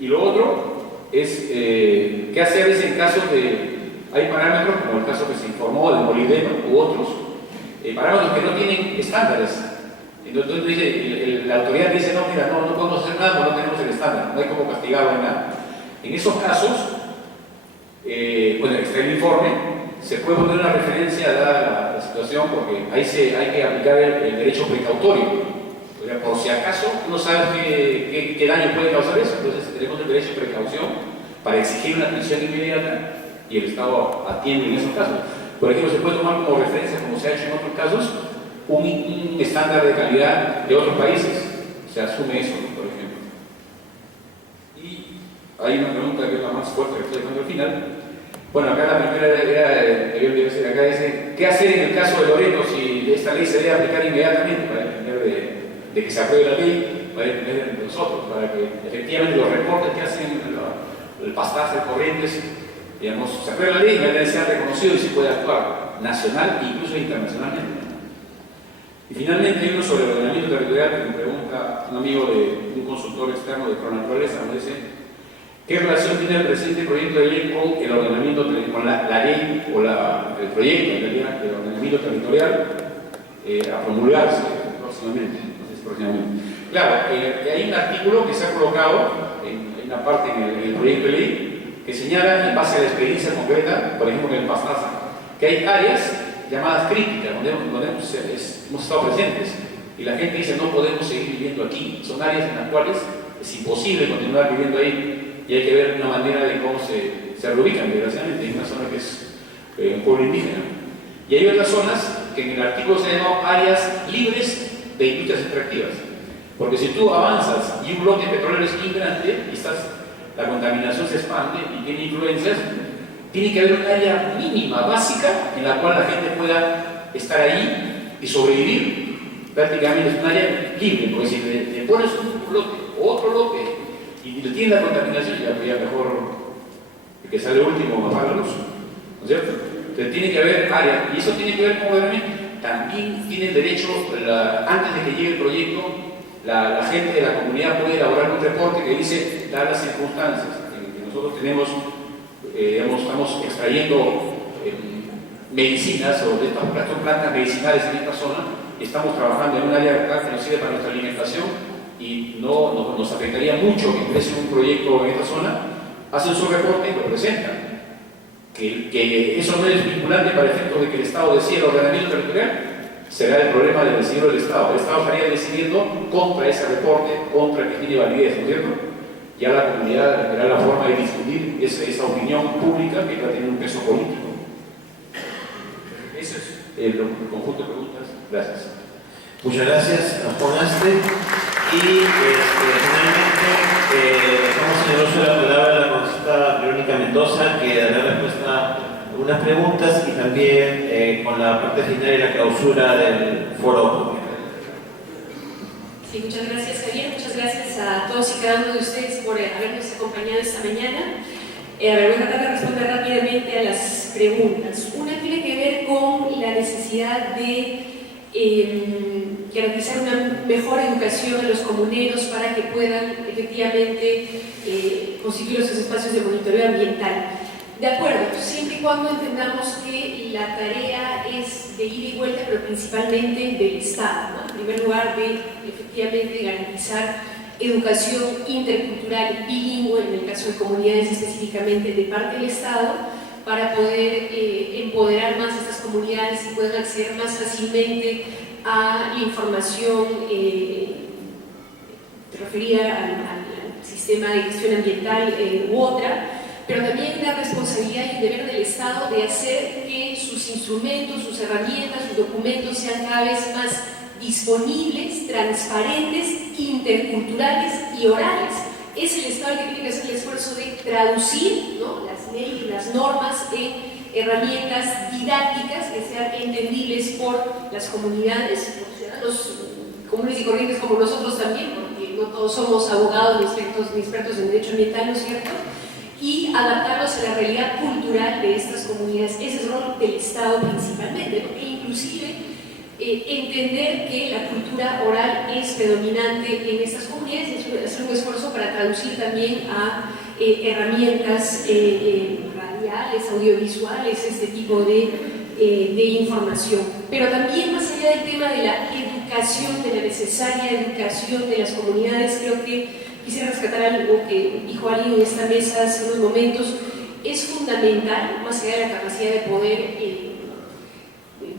Y lo otro es, ¿qué hacer en casos de, hay parámetros como el caso que se informó del Polidema u otros, parámetros que no tienen estándares? Entonces dice, la autoridad dice, no, mira, no podemos hacer nada porque no tenemos el estándar, no hay como castigarlo en nada. En esos casos, bueno, está el informe, se puede poner una referencia a la situación porque ahí hay que aplicar el derecho precautorio. O sea, por si acaso uno sabe qué daño puede causar eso, entonces tenemos el derecho de precaución para exigir una atención inmediata y el Estado atiende en esos casos. Por ejemplo, se puede tomar como referencia, como se ha hecho en otros casos, un estándar de calidad de otros países. Se asume eso, por ejemplo. Y hay una pregunta que es la más fuerte que estoy dejando al final. Bueno, acá la primera acá dice, ¿qué hacer en el caso de Loreto si esta ley se debe aplicar inmediatamente para depender de que se apruebe la ley, para depender de nosotros, para que efectivamente los reportes que hacen el pastaje de corrientes, digamos, se apruebe la ley, debe ser reconocido y se puede actuar nacional e incluso internacionalmente. Y finalmente hay uno sobre el ordenamiento territorial que me pregunta un amigo de un consultor externo de Pronaturaleza, me dice, ¿qué relación tiene el presente proyecto de ley con el ordenamiento, con la ley o el proyecto en realidad del ordenamiento territorial a promulgarse próximamente? Claro, hay un artículo que se ha colocado en una parte en el proyecto de ley que señala, en base a la experiencia concreta, por ejemplo en el Pastaza, que hay áreas llamadas críticas donde hemos estado presentes y la gente dice no podemos seguir viviendo aquí. Son áreas en las cuales es imposible continuar viviendo ahí y hay que ver una manera de cómo se reubican, desgraciadamente, en una zona que es un pueblo indígena. Y hay otras zonas que en el artículo se llaman áreas libres de industrias extractivas. Porque si tú avanzas y un bloque petrolero es migrante y la contaminación se expande y tiene influencias, tiene que haber un área mínima, básica, en la cual la gente pueda estar ahí y sobrevivir. Prácticamente es un área libre, porque si le pones un bloque o otro bloque y le tienes la contaminación, ya mejor el que sale último apaga la luz, ¿no es cierto? Entonces tiene que haber áreas, y eso tiene que ver con obviamente, también tiene el derecho, antes de que llegue el proyecto, la gente de la comunidad puede elaborar un reporte que dice, dadas las circunstancias en que nosotros tenemos, estamos extrayendo medicinas o de estas plantas medicinales en esta zona, estamos trabajando en un área acá que nos sirve para nuestra alimentación y nos afectaría mucho que ingrese un proyecto en esta zona, hacen su reporte y lo presentan. Que eso no es vinculante para efectos de que el Estado decida el ordenamiento territorial, será el problema del decidir del Estado. El Estado estaría decidiendo contra ese reporte, contra que tiene validez, ¿no es cierto? Ya la comunidad tendrá la forma de difundir esa opinión pública que va a tener un peso político. Ese es el conjunto de preguntas. Gracias. Muchas gracias a Juan Astre. Y finalmente dejamos en el uso de la palabra a la congresista Verónica Mendoza, que dará respuesta a algunas preguntas y también con la parte final y la clausura del foro público. Sí, muchas gracias, Javier. Muchas gracias a todos y cada uno de ustedes por habernos acompañado esta mañana. Voy a tratar de responder rápidamente a las preguntas. Una tiene que ver con la necesidad de garantizar una mejor educación a los comuneros para que puedan efectivamente constituir esos espacios de monitoreo ambiental. De acuerdo, siempre y cuando entendamos que la tarea es de ida y vuelta, pero principalmente del Estado, ¿no? En primer lugar, de efectivamente garantizar educación intercultural bilingüe, en el caso de comunidades específicamente de parte del Estado, para poder empoderar más a estas comunidades y puedan acceder más fácilmente a la información referida al sistema de gestión ambiental u otra, pero también la responsabilidad y el deber del Estado de hacer que sus instrumentos, sus herramientas, sus documentos sean cada vez más disponibles, transparentes, interculturales y orales. Es el Estado el que tiene que hacer el esfuerzo de traducir, ¿no?, las leyes, las normas en herramientas didácticas que sean entendibles por las comunidades, por ciudadanos comunes y corrientes como nosotros también, porque no todos somos abogados ni expertos en derecho ambiental, ¿no es cierto?, y adaptarlos a la realidad cultural de estas comunidades. Ese es el rol del Estado principalmente, ¿no?, e inclusive entender que la cultura oral es predominante en estas comunidades y hacer un esfuerzo para traducir también a herramientas radiales, audiovisuales, este tipo de información. Pero también más allá del tema de la educación, de la necesaria educación de las comunidades, creo que quisiera rescatar algo que dijo alguien en esta mesa hace unos momentos. Es fundamental, más allá de la capacidad de poder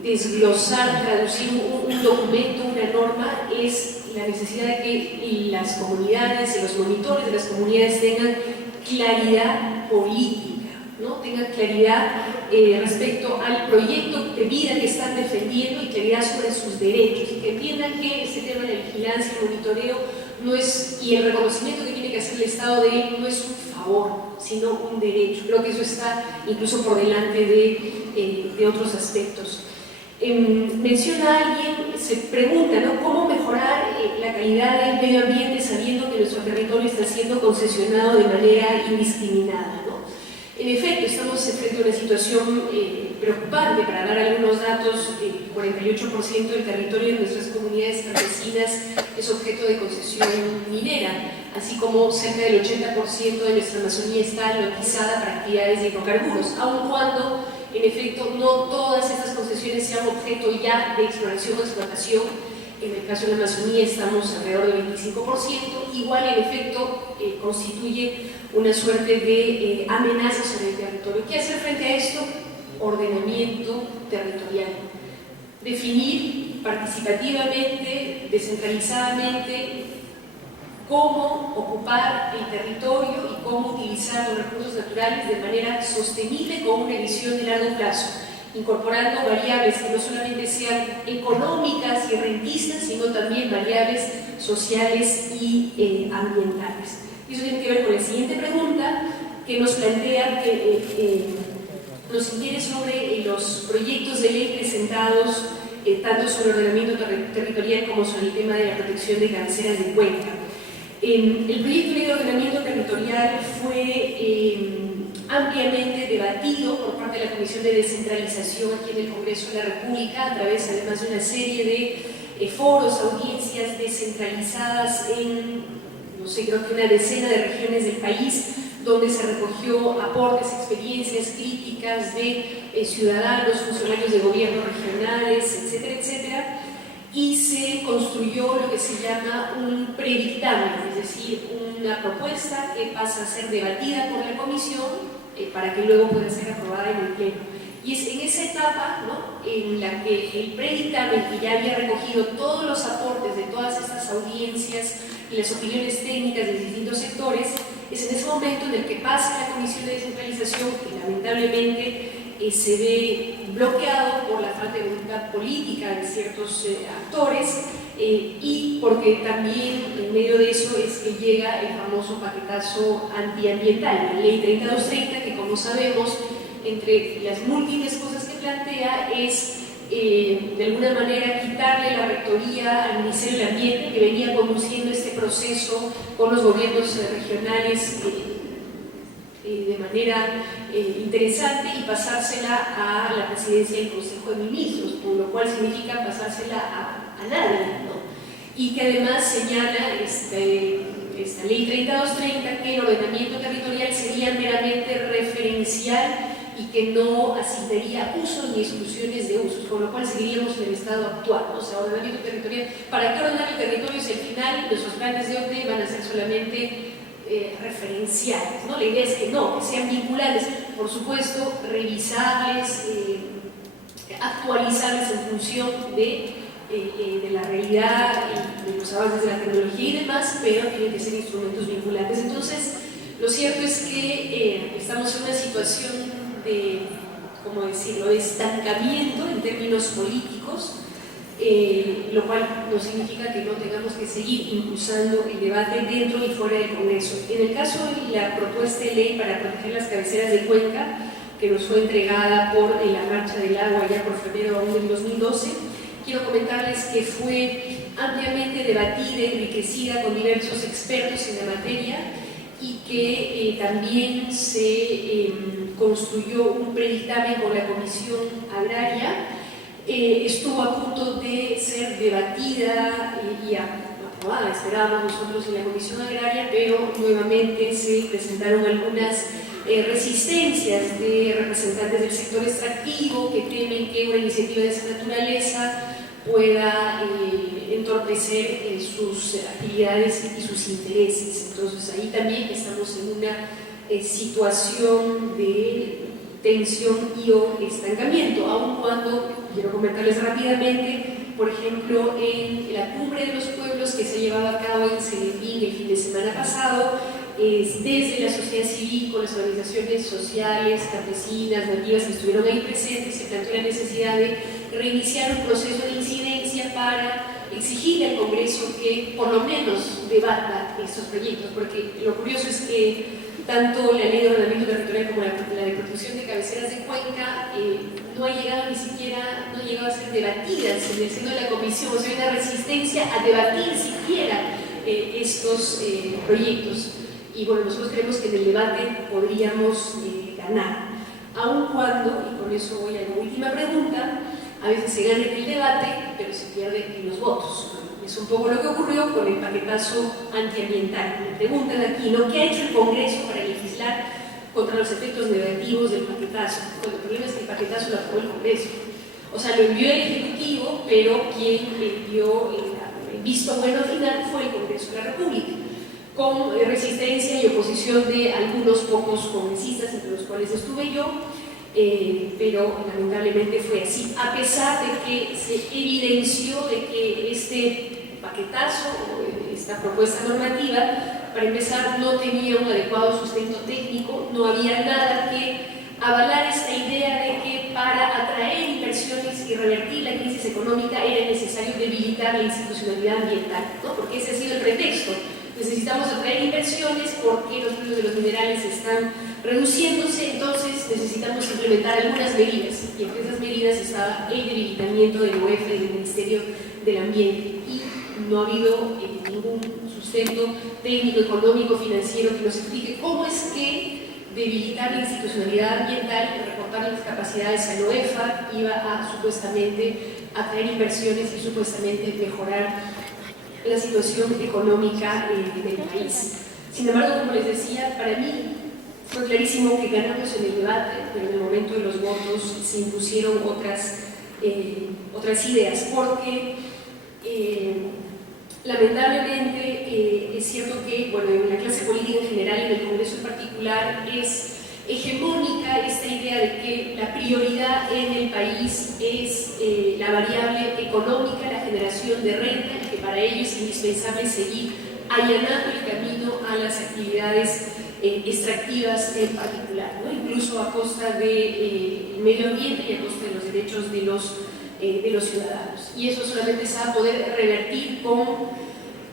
desglosar, traducir un documento, una norma, es la necesidad de que las comunidades y los monitores de las comunidades tengan claridad política, ¿no?, tengan claridad respecto al proyecto de vida que están defendiendo y claridad sobre sus derechos, y que entiendan que este tema de la vigilancia, el monitoreo y el reconocimiento que tiene que hacer el Estado de él no es un favor, sino un derecho. Creo que eso está incluso por delante de otros aspectos. Menciona alguien, se pregunta, ¿no?, cómo mejorar la calidad del medio ambiente sabiendo que nuestro territorio está siendo concesionado de manera indiscriminada, ¿no? En efecto, estamos frente a una situación preocupante. Para dar algunos datos, el 48% del territorio de nuestras comunidades campesinas es objeto de concesión minera, así como cerca del 80% de nuestra Amazonía está localizada para actividades de hidrocarburos, aun cuando en efecto no todas estas concesiones sean objeto ya de exploración o explotación. En el caso de la Amazonía estamos alrededor del 25%, igual en efecto constituye una suerte de amenaza sobre el territorio. ¿Qué hacer frente a esto? Ordenamiento territorial. Definir participativamente, descentralizadamente, cómo ocupar el territorio y cómo utilizar los recursos naturales de manera sostenible con una visión de largo plazo, incorporando variables que no solamente sean económicas y rentistas, sino también variables sociales y ambientales. Eso tiene que ver con la siguiente pregunta que nos plantea, que nos inquiere sobre los proyectos de ley presentados tanto sobre ordenamiento territorial como sobre el tema de la protección de cabeceras de cuenca. El proyecto de ley de ordenamiento territorial fue ampliamente debatido por parte de la Comisión de Descentralización aquí en el Congreso de la República, a través además de una serie de foros, audiencias descentralizadas en, no sé, creo que una decena de regiones del país, donde se recogió aportes, experiencias, críticas de ciudadanos, funcionarios de gobierno regionales, etcétera, etcétera, y se construyó lo que se llama un predictamen, es decir, una propuesta que pasa a ser debatida por la comisión para que luego pueda ser aprobada en el pleno. Y es en esa etapa, ¿no?, en la que el predictamen, que ya había recogido todos los aportes de todas estas audiencias y las opiniones técnicas de distintos sectores, es en ese momento en el que pasa la Comisión de Descentralización, que lamentablemente se ve bloqueado por la falta de voluntad política de ciertos actores y porque también en medio de eso es que llega el famoso paquetazo antiambiental, la Ley 3230, que como sabemos, entre las múltiples cosas que plantea es de alguna manera quitarle la rectoría al Ministerio del Ambiente, que venía conduciendo este proceso con los gobiernos regionales de manera interesante, y pasársela a la presidencia del Consejo de Ministros, por lo cual significa pasársela a nadie, ¿no? Y que además señala esta Ley 3230 que el ordenamiento territorial sería meramente referencial y que no asistiría a usos ni exclusiones de usos, con lo cual seguiríamos en el estado actual, ¿no? O sea, ordenamiento territorial. ¿Para qué ordenar el territorio si al final nuestros planes de OT van a ser solamente referenciales, ¿no? La idea es que no, que sean vinculantes, por supuesto, revisables, actualizables en función de la realidad, de los avances de la tecnología y demás, pero tienen que ser instrumentos vinculantes. Entonces, lo cierto es que estamos en una situación de, ¿cómo decirlo?, de estancamiento en términos políticos, lo cual no significa que no tengamos que seguir impulsando el debate dentro y fuera del Congreso. En el caso de la propuesta de ley para proteger las cabeceras de cuenca, que nos fue entregada por la Marcha del Agua ya por febrero aún del 2012, quiero comentarles que fue ampliamente debatida y enriquecida con diversos expertos en la materia, y que también se construyó un predictamen con la Comisión Agraria. Estuvo a punto de ser debatida y aprobada, esperábamos nosotros en la Comisión Agraria, pero nuevamente se presentaron algunas resistencias de representantes del sector extractivo que temen que una iniciativa de esa naturaleza pueda entorpecer sus actividades y sus intereses. Entonces ahí también estamos en una situación de tensión y o estancamiento, aun cuando, quiero comentarles rápidamente, por ejemplo, en la Cumbre de los Pueblos que se ha llevado a cabo en Celemín el fin de semana pasado, desde la sociedad civil, con las organizaciones sociales, campesinas, nativas que estuvieron ahí presentes, se planteó la necesidad de reiniciar un proceso de incidencia para exigirle al Congreso que por lo menos debata estos proyectos, porque lo curioso es que tanto la Ley de Ordenamiento Territorial como la de Protección de Cabeceras de Cuenca no ha llegado ni siquiera, no ha llegado a ser debatidas en el seno de la Comisión. O sea, hay una resistencia a debatir siquiera estos proyectos. Y bueno, nosotros creemos que en el debate podríamos ganar, aun cuando, y con eso voy a la última pregunta, a veces se gana en el debate, pero se pierde en los votos. Es un poco lo que ocurrió con el paquetazo antiambiental. Me preguntan aquí, ¿no?, ¿qué ha hecho el Congreso para legislar contra los efectos negativos del paquetazo? Bueno, el problema es que el paquetazo lo aprobó el Congreso. O sea, lo envió el Ejecutivo, pero quien le dio el visto bueno final fue el Congreso de la República, con resistencia y oposición de algunos pocos congresistas, entre los cuales estuve yo, pero lamentablemente fue así, a pesar de que se evidenció de que este paquetazo, esta propuesta normativa, para empezar, no tenía un adecuado sustento técnico, no había nada que avalar esta idea de que para atraer inversiones y revertir la crisis económica era necesario debilitar la institucionalidad ambiental, ¿no? Porque ese ha sido el pretexto. Necesitamos atraer inversiones porque los precios de los minerales están reduciéndose, entonces necesitamos implementar algunas medidas, y entre esas medidas estaba el debilitamiento del OEF y del Ministerio del Ambiente, y no ha habido ningún sustento técnico, económico, financiero que nos explique cómo es que debilitar la institucionalidad ambiental, recortar las capacidades a la OEFA, iba a supuestamente atraer inversiones y supuestamente mejorar la situación económica del país. Sin embargo, como les decía, para mí fue clarísimo que ganamos en el debate, pero en el momento de los votos se impusieron otras ideas, porque lamentablemente es cierto que, bueno, en la clase política en general y en el Congreso en particular es hegemónica esta idea de que la prioridad en el país es la variable económica, la generación de renta, y que para ello es indispensable seguir allanando el camino a las actividades extractivas en particular, ¿no? Incluso a costa del medio ambiente y a costa de los derechos de los ciudadanos. Y eso solamente se va a poder revertir con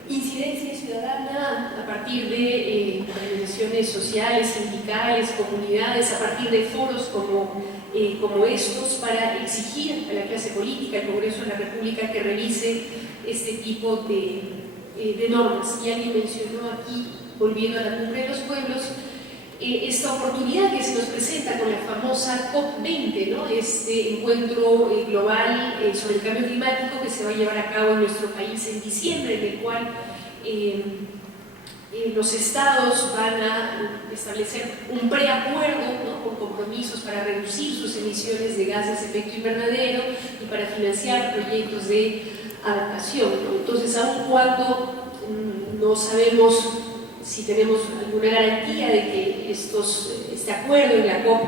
incidencia ciudadana a partir de organizaciones sociales, sindicales, comunidades, a partir de foros como estos, para exigir a la clase política, al Congreso de la República, que revise este tipo de normas. Y alguien mencionó aquí, volviendo a la Cumbre de los Pueblos, esta oportunidad que se nos presenta con la famosa COP20, ¿no? Este encuentro global sobre el cambio climático que se va a llevar a cabo en nuestro país en diciembre, en el cual los estados van a establecer un preacuerdo, ¿no? Con compromisos para reducir sus emisiones de gases de efecto invernadero y para financiar proyectos de adaptación, ¿no? Entonces, aun cuando no sabemos si tenemos alguna garantía de que este acuerdo en la COP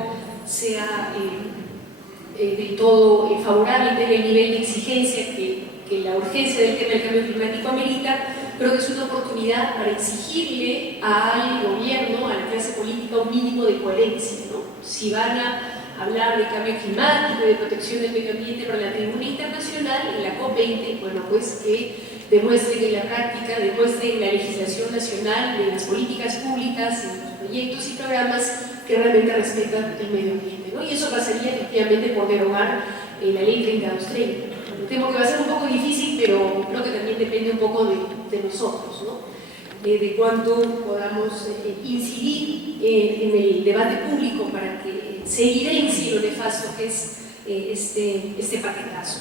sea del todo favorable y tenga el nivel de exigencia que la urgencia del tema del cambio climático amerita, creo que es una oportunidad para exigirle al gobierno, a la clase política, un mínimo de coherencia, ¿no? Si van a hablar de cambio climático y de protección del medio ambiente para la tribuna internacional, en la COP20, bueno, pues que demuestren en la práctica, demuestren en la legislación nacional, en las políticas públicas, en los proyectos y programas que realmente respetan el medio ambiente, ¿no? Y eso pasaría efectivamente por derogar la ley 3230. Temo que va a ser un poco difícil, pero creo que también depende un poco de nosotros, ¿no? De cuánto podamos incidir en el debate público para que se evidencie lo nefasto que es este paquetazo.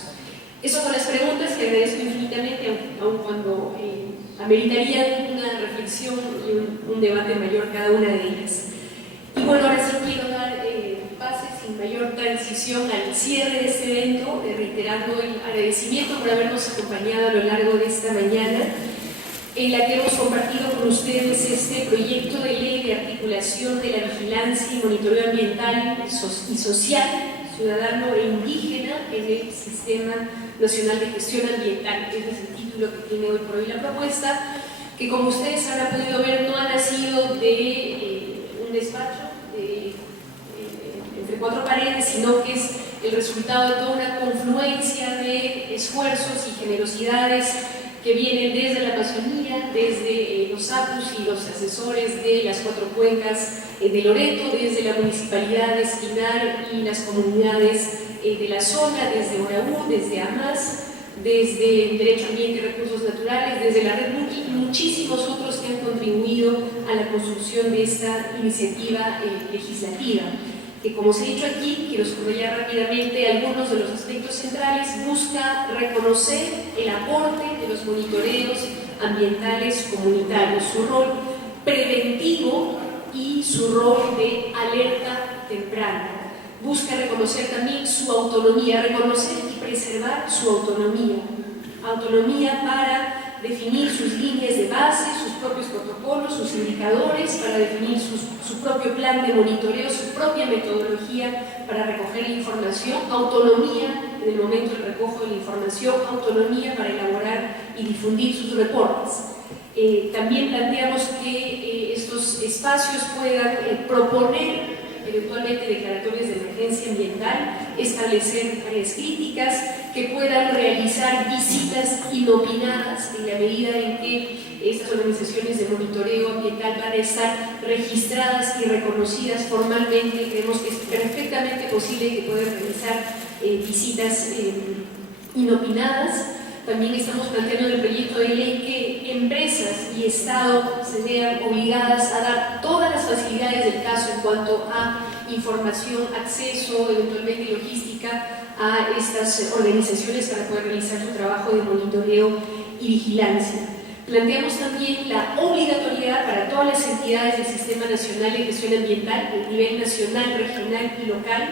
Esas son las preguntas que agradezco infinitamente, aun cuando ameritarían una reflexión y un debate mayor cada una de ellas. Y bueno, ahora sí quiero dar pase sin mayor transición al cierre de este evento, reiterando el agradecimiento por habernos acompañado a lo largo de esta mañana, en la que hemos compartido con ustedes este proyecto de ley de articulación de la vigilancia y monitoreo ambiental y social, ciudadano e indígena en el Sistema Nacional de Gestión Ambiental. Ese es el título que tiene hoy por hoy la propuesta, que como ustedes habrán podido ver no ha nacido de un despacho entre cuatro paredes, sino que es el resultado de toda una confluencia de esfuerzos y generosidades que vienen desde la Amazonía, desde los APUS y los asesores de las cuatro cuencas de Loreto, desde la Municipalidad de Espinar y las comunidades de la zona, desde ORAU, desde AMAS, desde Derecho Ambiente y Recursos Naturales, desde la Red Muki y muchísimos otros que han contribuido a la construcción de esta iniciativa legislativa, que, como se ha dicho aquí, quiero subrayar rápidamente algunos de los aspectos centrales, busca reconocer el aporte de los monitoreos ambientales comunitarios, su rol preventivo y su rol de alerta temprana. Busca reconocer también su autonomía, reconocer y preservar su autonomía. Autonomía para definir sus líneas de base, sus propios protocolos, sus indicadores, para definir su propio plan de monitoreo, su propia metodología para recoger la información, autonomía en el momento del recojo de la información, autonomía para elaborar y difundir sus reportes. También planteamos que estos espacios puedan proponer eventualmente declaratorias de emergencia ambiental, establecer áreas críticas, que puedan realizar visitas inopinadas en la medida en que estas organizaciones de monitoreo ambiental van a estar registradas y reconocidas formalmente. Creemos que es perfectamente posible que puedan realizar visitas inopinadas. También estamos planteando en el proyecto de ley que empresas y Estado se vean obligadas a dar todas las facilidades del caso en cuanto a información, acceso, eventualmente logística a estas organizaciones para poder realizar su trabajo de monitoreo y vigilancia. Planteamos también la obligatoriedad para todas las entidades del Sistema Nacional de Gestión Ambiental, a nivel nacional, regional y local,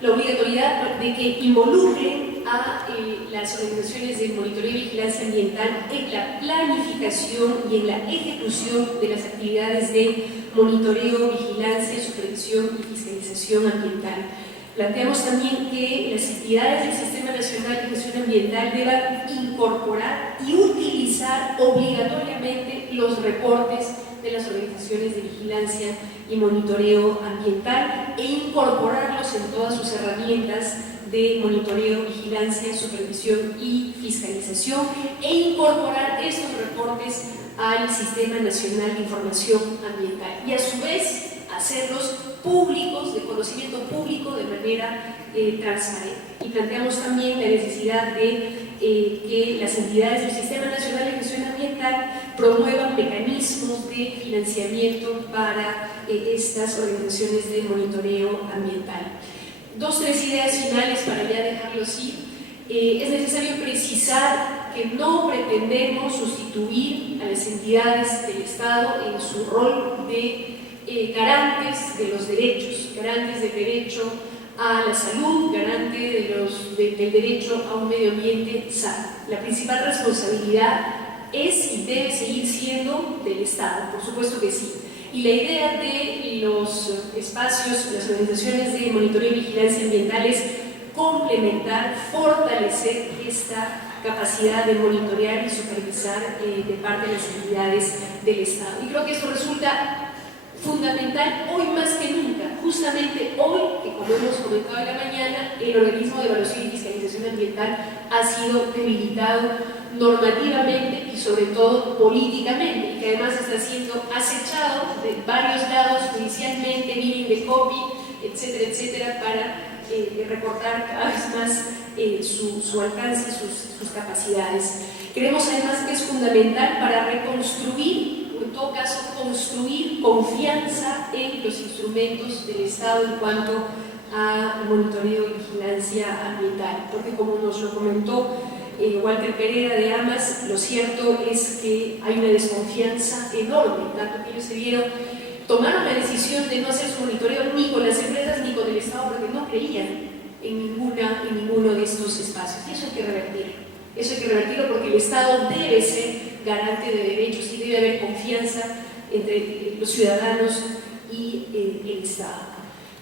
la obligatoriedad de que involucren a las organizaciones de monitoreo y vigilancia ambiental en la planificación y en la ejecución de las actividades de monitoreo, vigilancia, supervisión y fiscalización ambiental. Planteamos también que las entidades del Sistema Nacional de Gestión Ambiental deban incorporar y utilizar obligatoriamente los reportes de las organizaciones de vigilancia y monitoreo ambiental e incorporarlos en todas sus herramientas de monitoreo, vigilancia, supervisión y fiscalización e incorporar estos reportes al Sistema Nacional de Información Ambiental y a su vez hacerlos públicos, de conocimiento público de manera transparente. Y planteamos también la necesidad de que las entidades del Sistema Nacional de Gestión Ambiental promuevan mecanismos de financiamiento para estas organizaciones de monitoreo ambiental. 2 o 3 ideas finales para ya dejarlo así. Es necesario precisar que no pretendemos sustituir a las entidades del Estado en su rol de garantes de los derechos, garantes del derecho a la salud, garante del derecho a un medio ambiente sano. La principal responsabilidad es y debe seguir siendo del Estado, por supuesto que sí. Y la idea de los espacios, las organizaciones de monitoreo y vigilancia ambiental es complementar, fortalecer esta capacidad de monitorear y supervisar de parte de las entidades del Estado. Y creo que esto resulta fundamental hoy más que nunca, justamente hoy, que como hemos comentado en la mañana, el organismo de evaluación y fiscalización ambiental ha sido debilitado normativamente y sobre todo políticamente, y que además está siendo acechado de varios lados judicialmente, bidding de copy, etcétera, etcétera, para recortar cada vez más su alcance y sus capacidades. Creemos además que es fundamental para reconstruir, en todo caso, construir confianza en los instrumentos del Estado en cuanto a monitoreo y vigilancia ambiental, porque como nos lo comentó Walter Pereira de AMAS, lo cierto es que hay una desconfianza enorme, tanto que ellos tomaron la decisión de no hacer su monitoreo ni con las empresas ni con el Estado porque no creían en ninguno de estos espacios, y eso hay que revertirlo. Eso hay que revertirlo porque el Estado debe ser garante de derechos y debe haber confianza entre los ciudadanos y el Estado.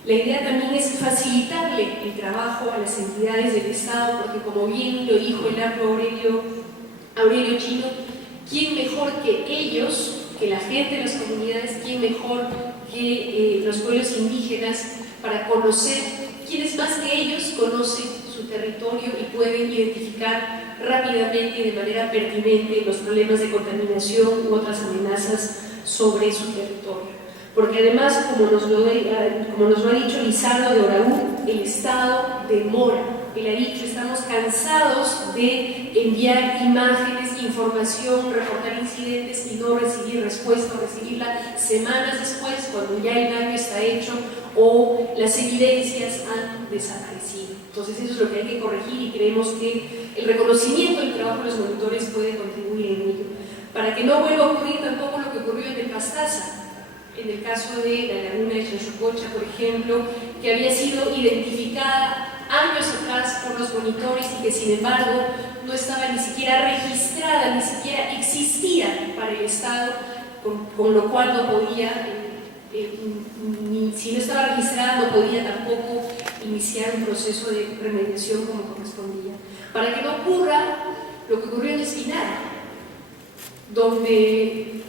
La idea también es facilitarle el trabajo a las entidades del Estado, porque como bien lo dijo el arco Aurelio Chino, ¿quién mejor que ellos, que la gente de las comunidades, quién mejor que los pueblos indígenas para conocer, quiénes más que ellos conocen su territorio y pueden identificar rápidamente y de manera pertinente los problemas de contaminación u otras amenazas sobre su territorio? Porque además, como nos lo ha dicho Lizardo de Oraú, el Estado demora. Él ha dicho, estamos cansados de enviar imágenes, información, reportar incidentes y no recibir respuesta, o recibirla semanas después cuando ya el daño está hecho o las evidencias han desaparecido. Entonces eso es lo que hay que corregir y creemos que el reconocimiento del trabajo de los monitores puede contribuir en ello. Para que no vuelva a ocurrir tampoco lo que ocurrió en el Pastaza, en el caso de la laguna de Chanchococha, por ejemplo, que había sido identificada años atrás por los monitores y que sin embargo no estaba ni siquiera registrada, ni siquiera existía para el Estado, con lo cual no podía, si no estaba registrada, no podía tampoco iniciar un proceso de remediación como correspondía. Para que no ocurra lo que ocurrió en Espinar, donde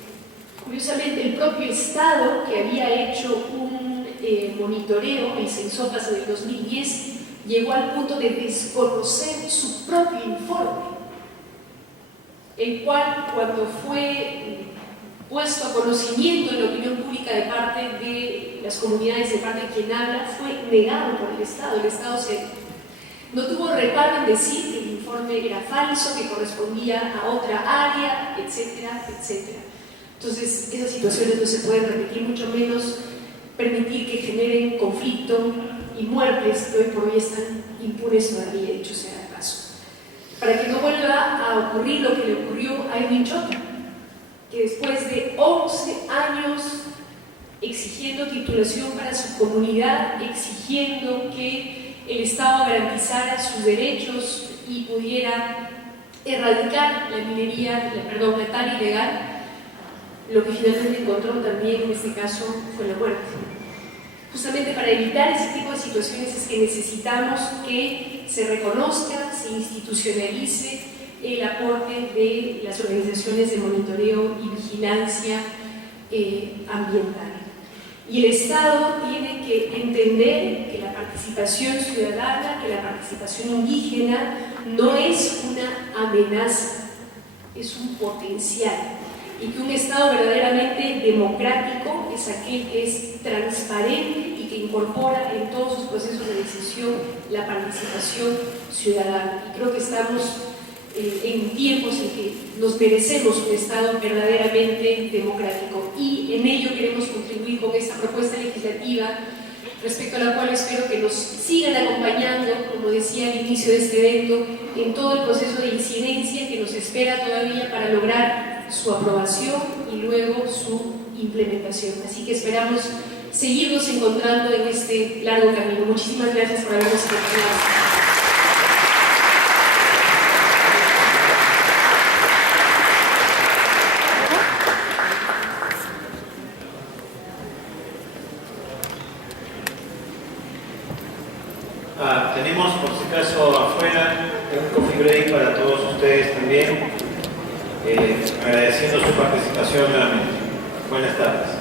curiosamente el propio Estado, que había hecho un monitoreo, el Censopas del 2010, llegó al punto de desconocer su propio informe, el cual, cuando fue puesto a conocimiento en la opinión pública de parte de las comunidades, de parte de quien habla, fue negado por el Estado. El Estado se No tuvo reparo en decir que el informe era falso, que correspondía a otra área, etcétera, etcétera. Entonces, esas situaciones no se pueden repetir, mucho menos permitir que generen conflicto y muertes que hoy por hoy están impunes todavía, dicho sea de paso. Para que no vuelva a ocurrir lo que le ocurrió a Edwin Chota, que después de 11 años exigiendo titulación para su comunidad, exigiendo que el Estado garantizara sus derechos y pudiera erradicar la minería, la tala ilegal, lo que finalmente encontró también en este caso fue la muerte. Justamente para evitar ese tipo de situaciones es que necesitamos que se reconozca, se institucionalice el aporte de las organizaciones de monitoreo y vigilancia ambiental. Y el Estado tiene que entender que la participación ciudadana, que la participación indígena no es una amenaza, es un potencial. Y que un Estado verdaderamente democrático es aquel que es transparente y que incorpora en todos sus procesos de decisión la participación ciudadana. Y creo que estamos en tiempos en que nos merecemos un Estado verdaderamente democrático, y en ello queremos contribuir con esta propuesta legislativa, respecto a la cual espero que nos sigan acompañando, como decía al inicio de este evento, en todo el proceso de incidencia que nos espera todavía para lograr su aprobación y luego su implementación. Así que esperamos seguirnos encontrando en este largo camino. Muchísimas gracias por habernos acompañado. Tenemos por si acaso afuera un coffee break para todos ustedes también, agradeciendo su participación nuevamente. Buenas tardes.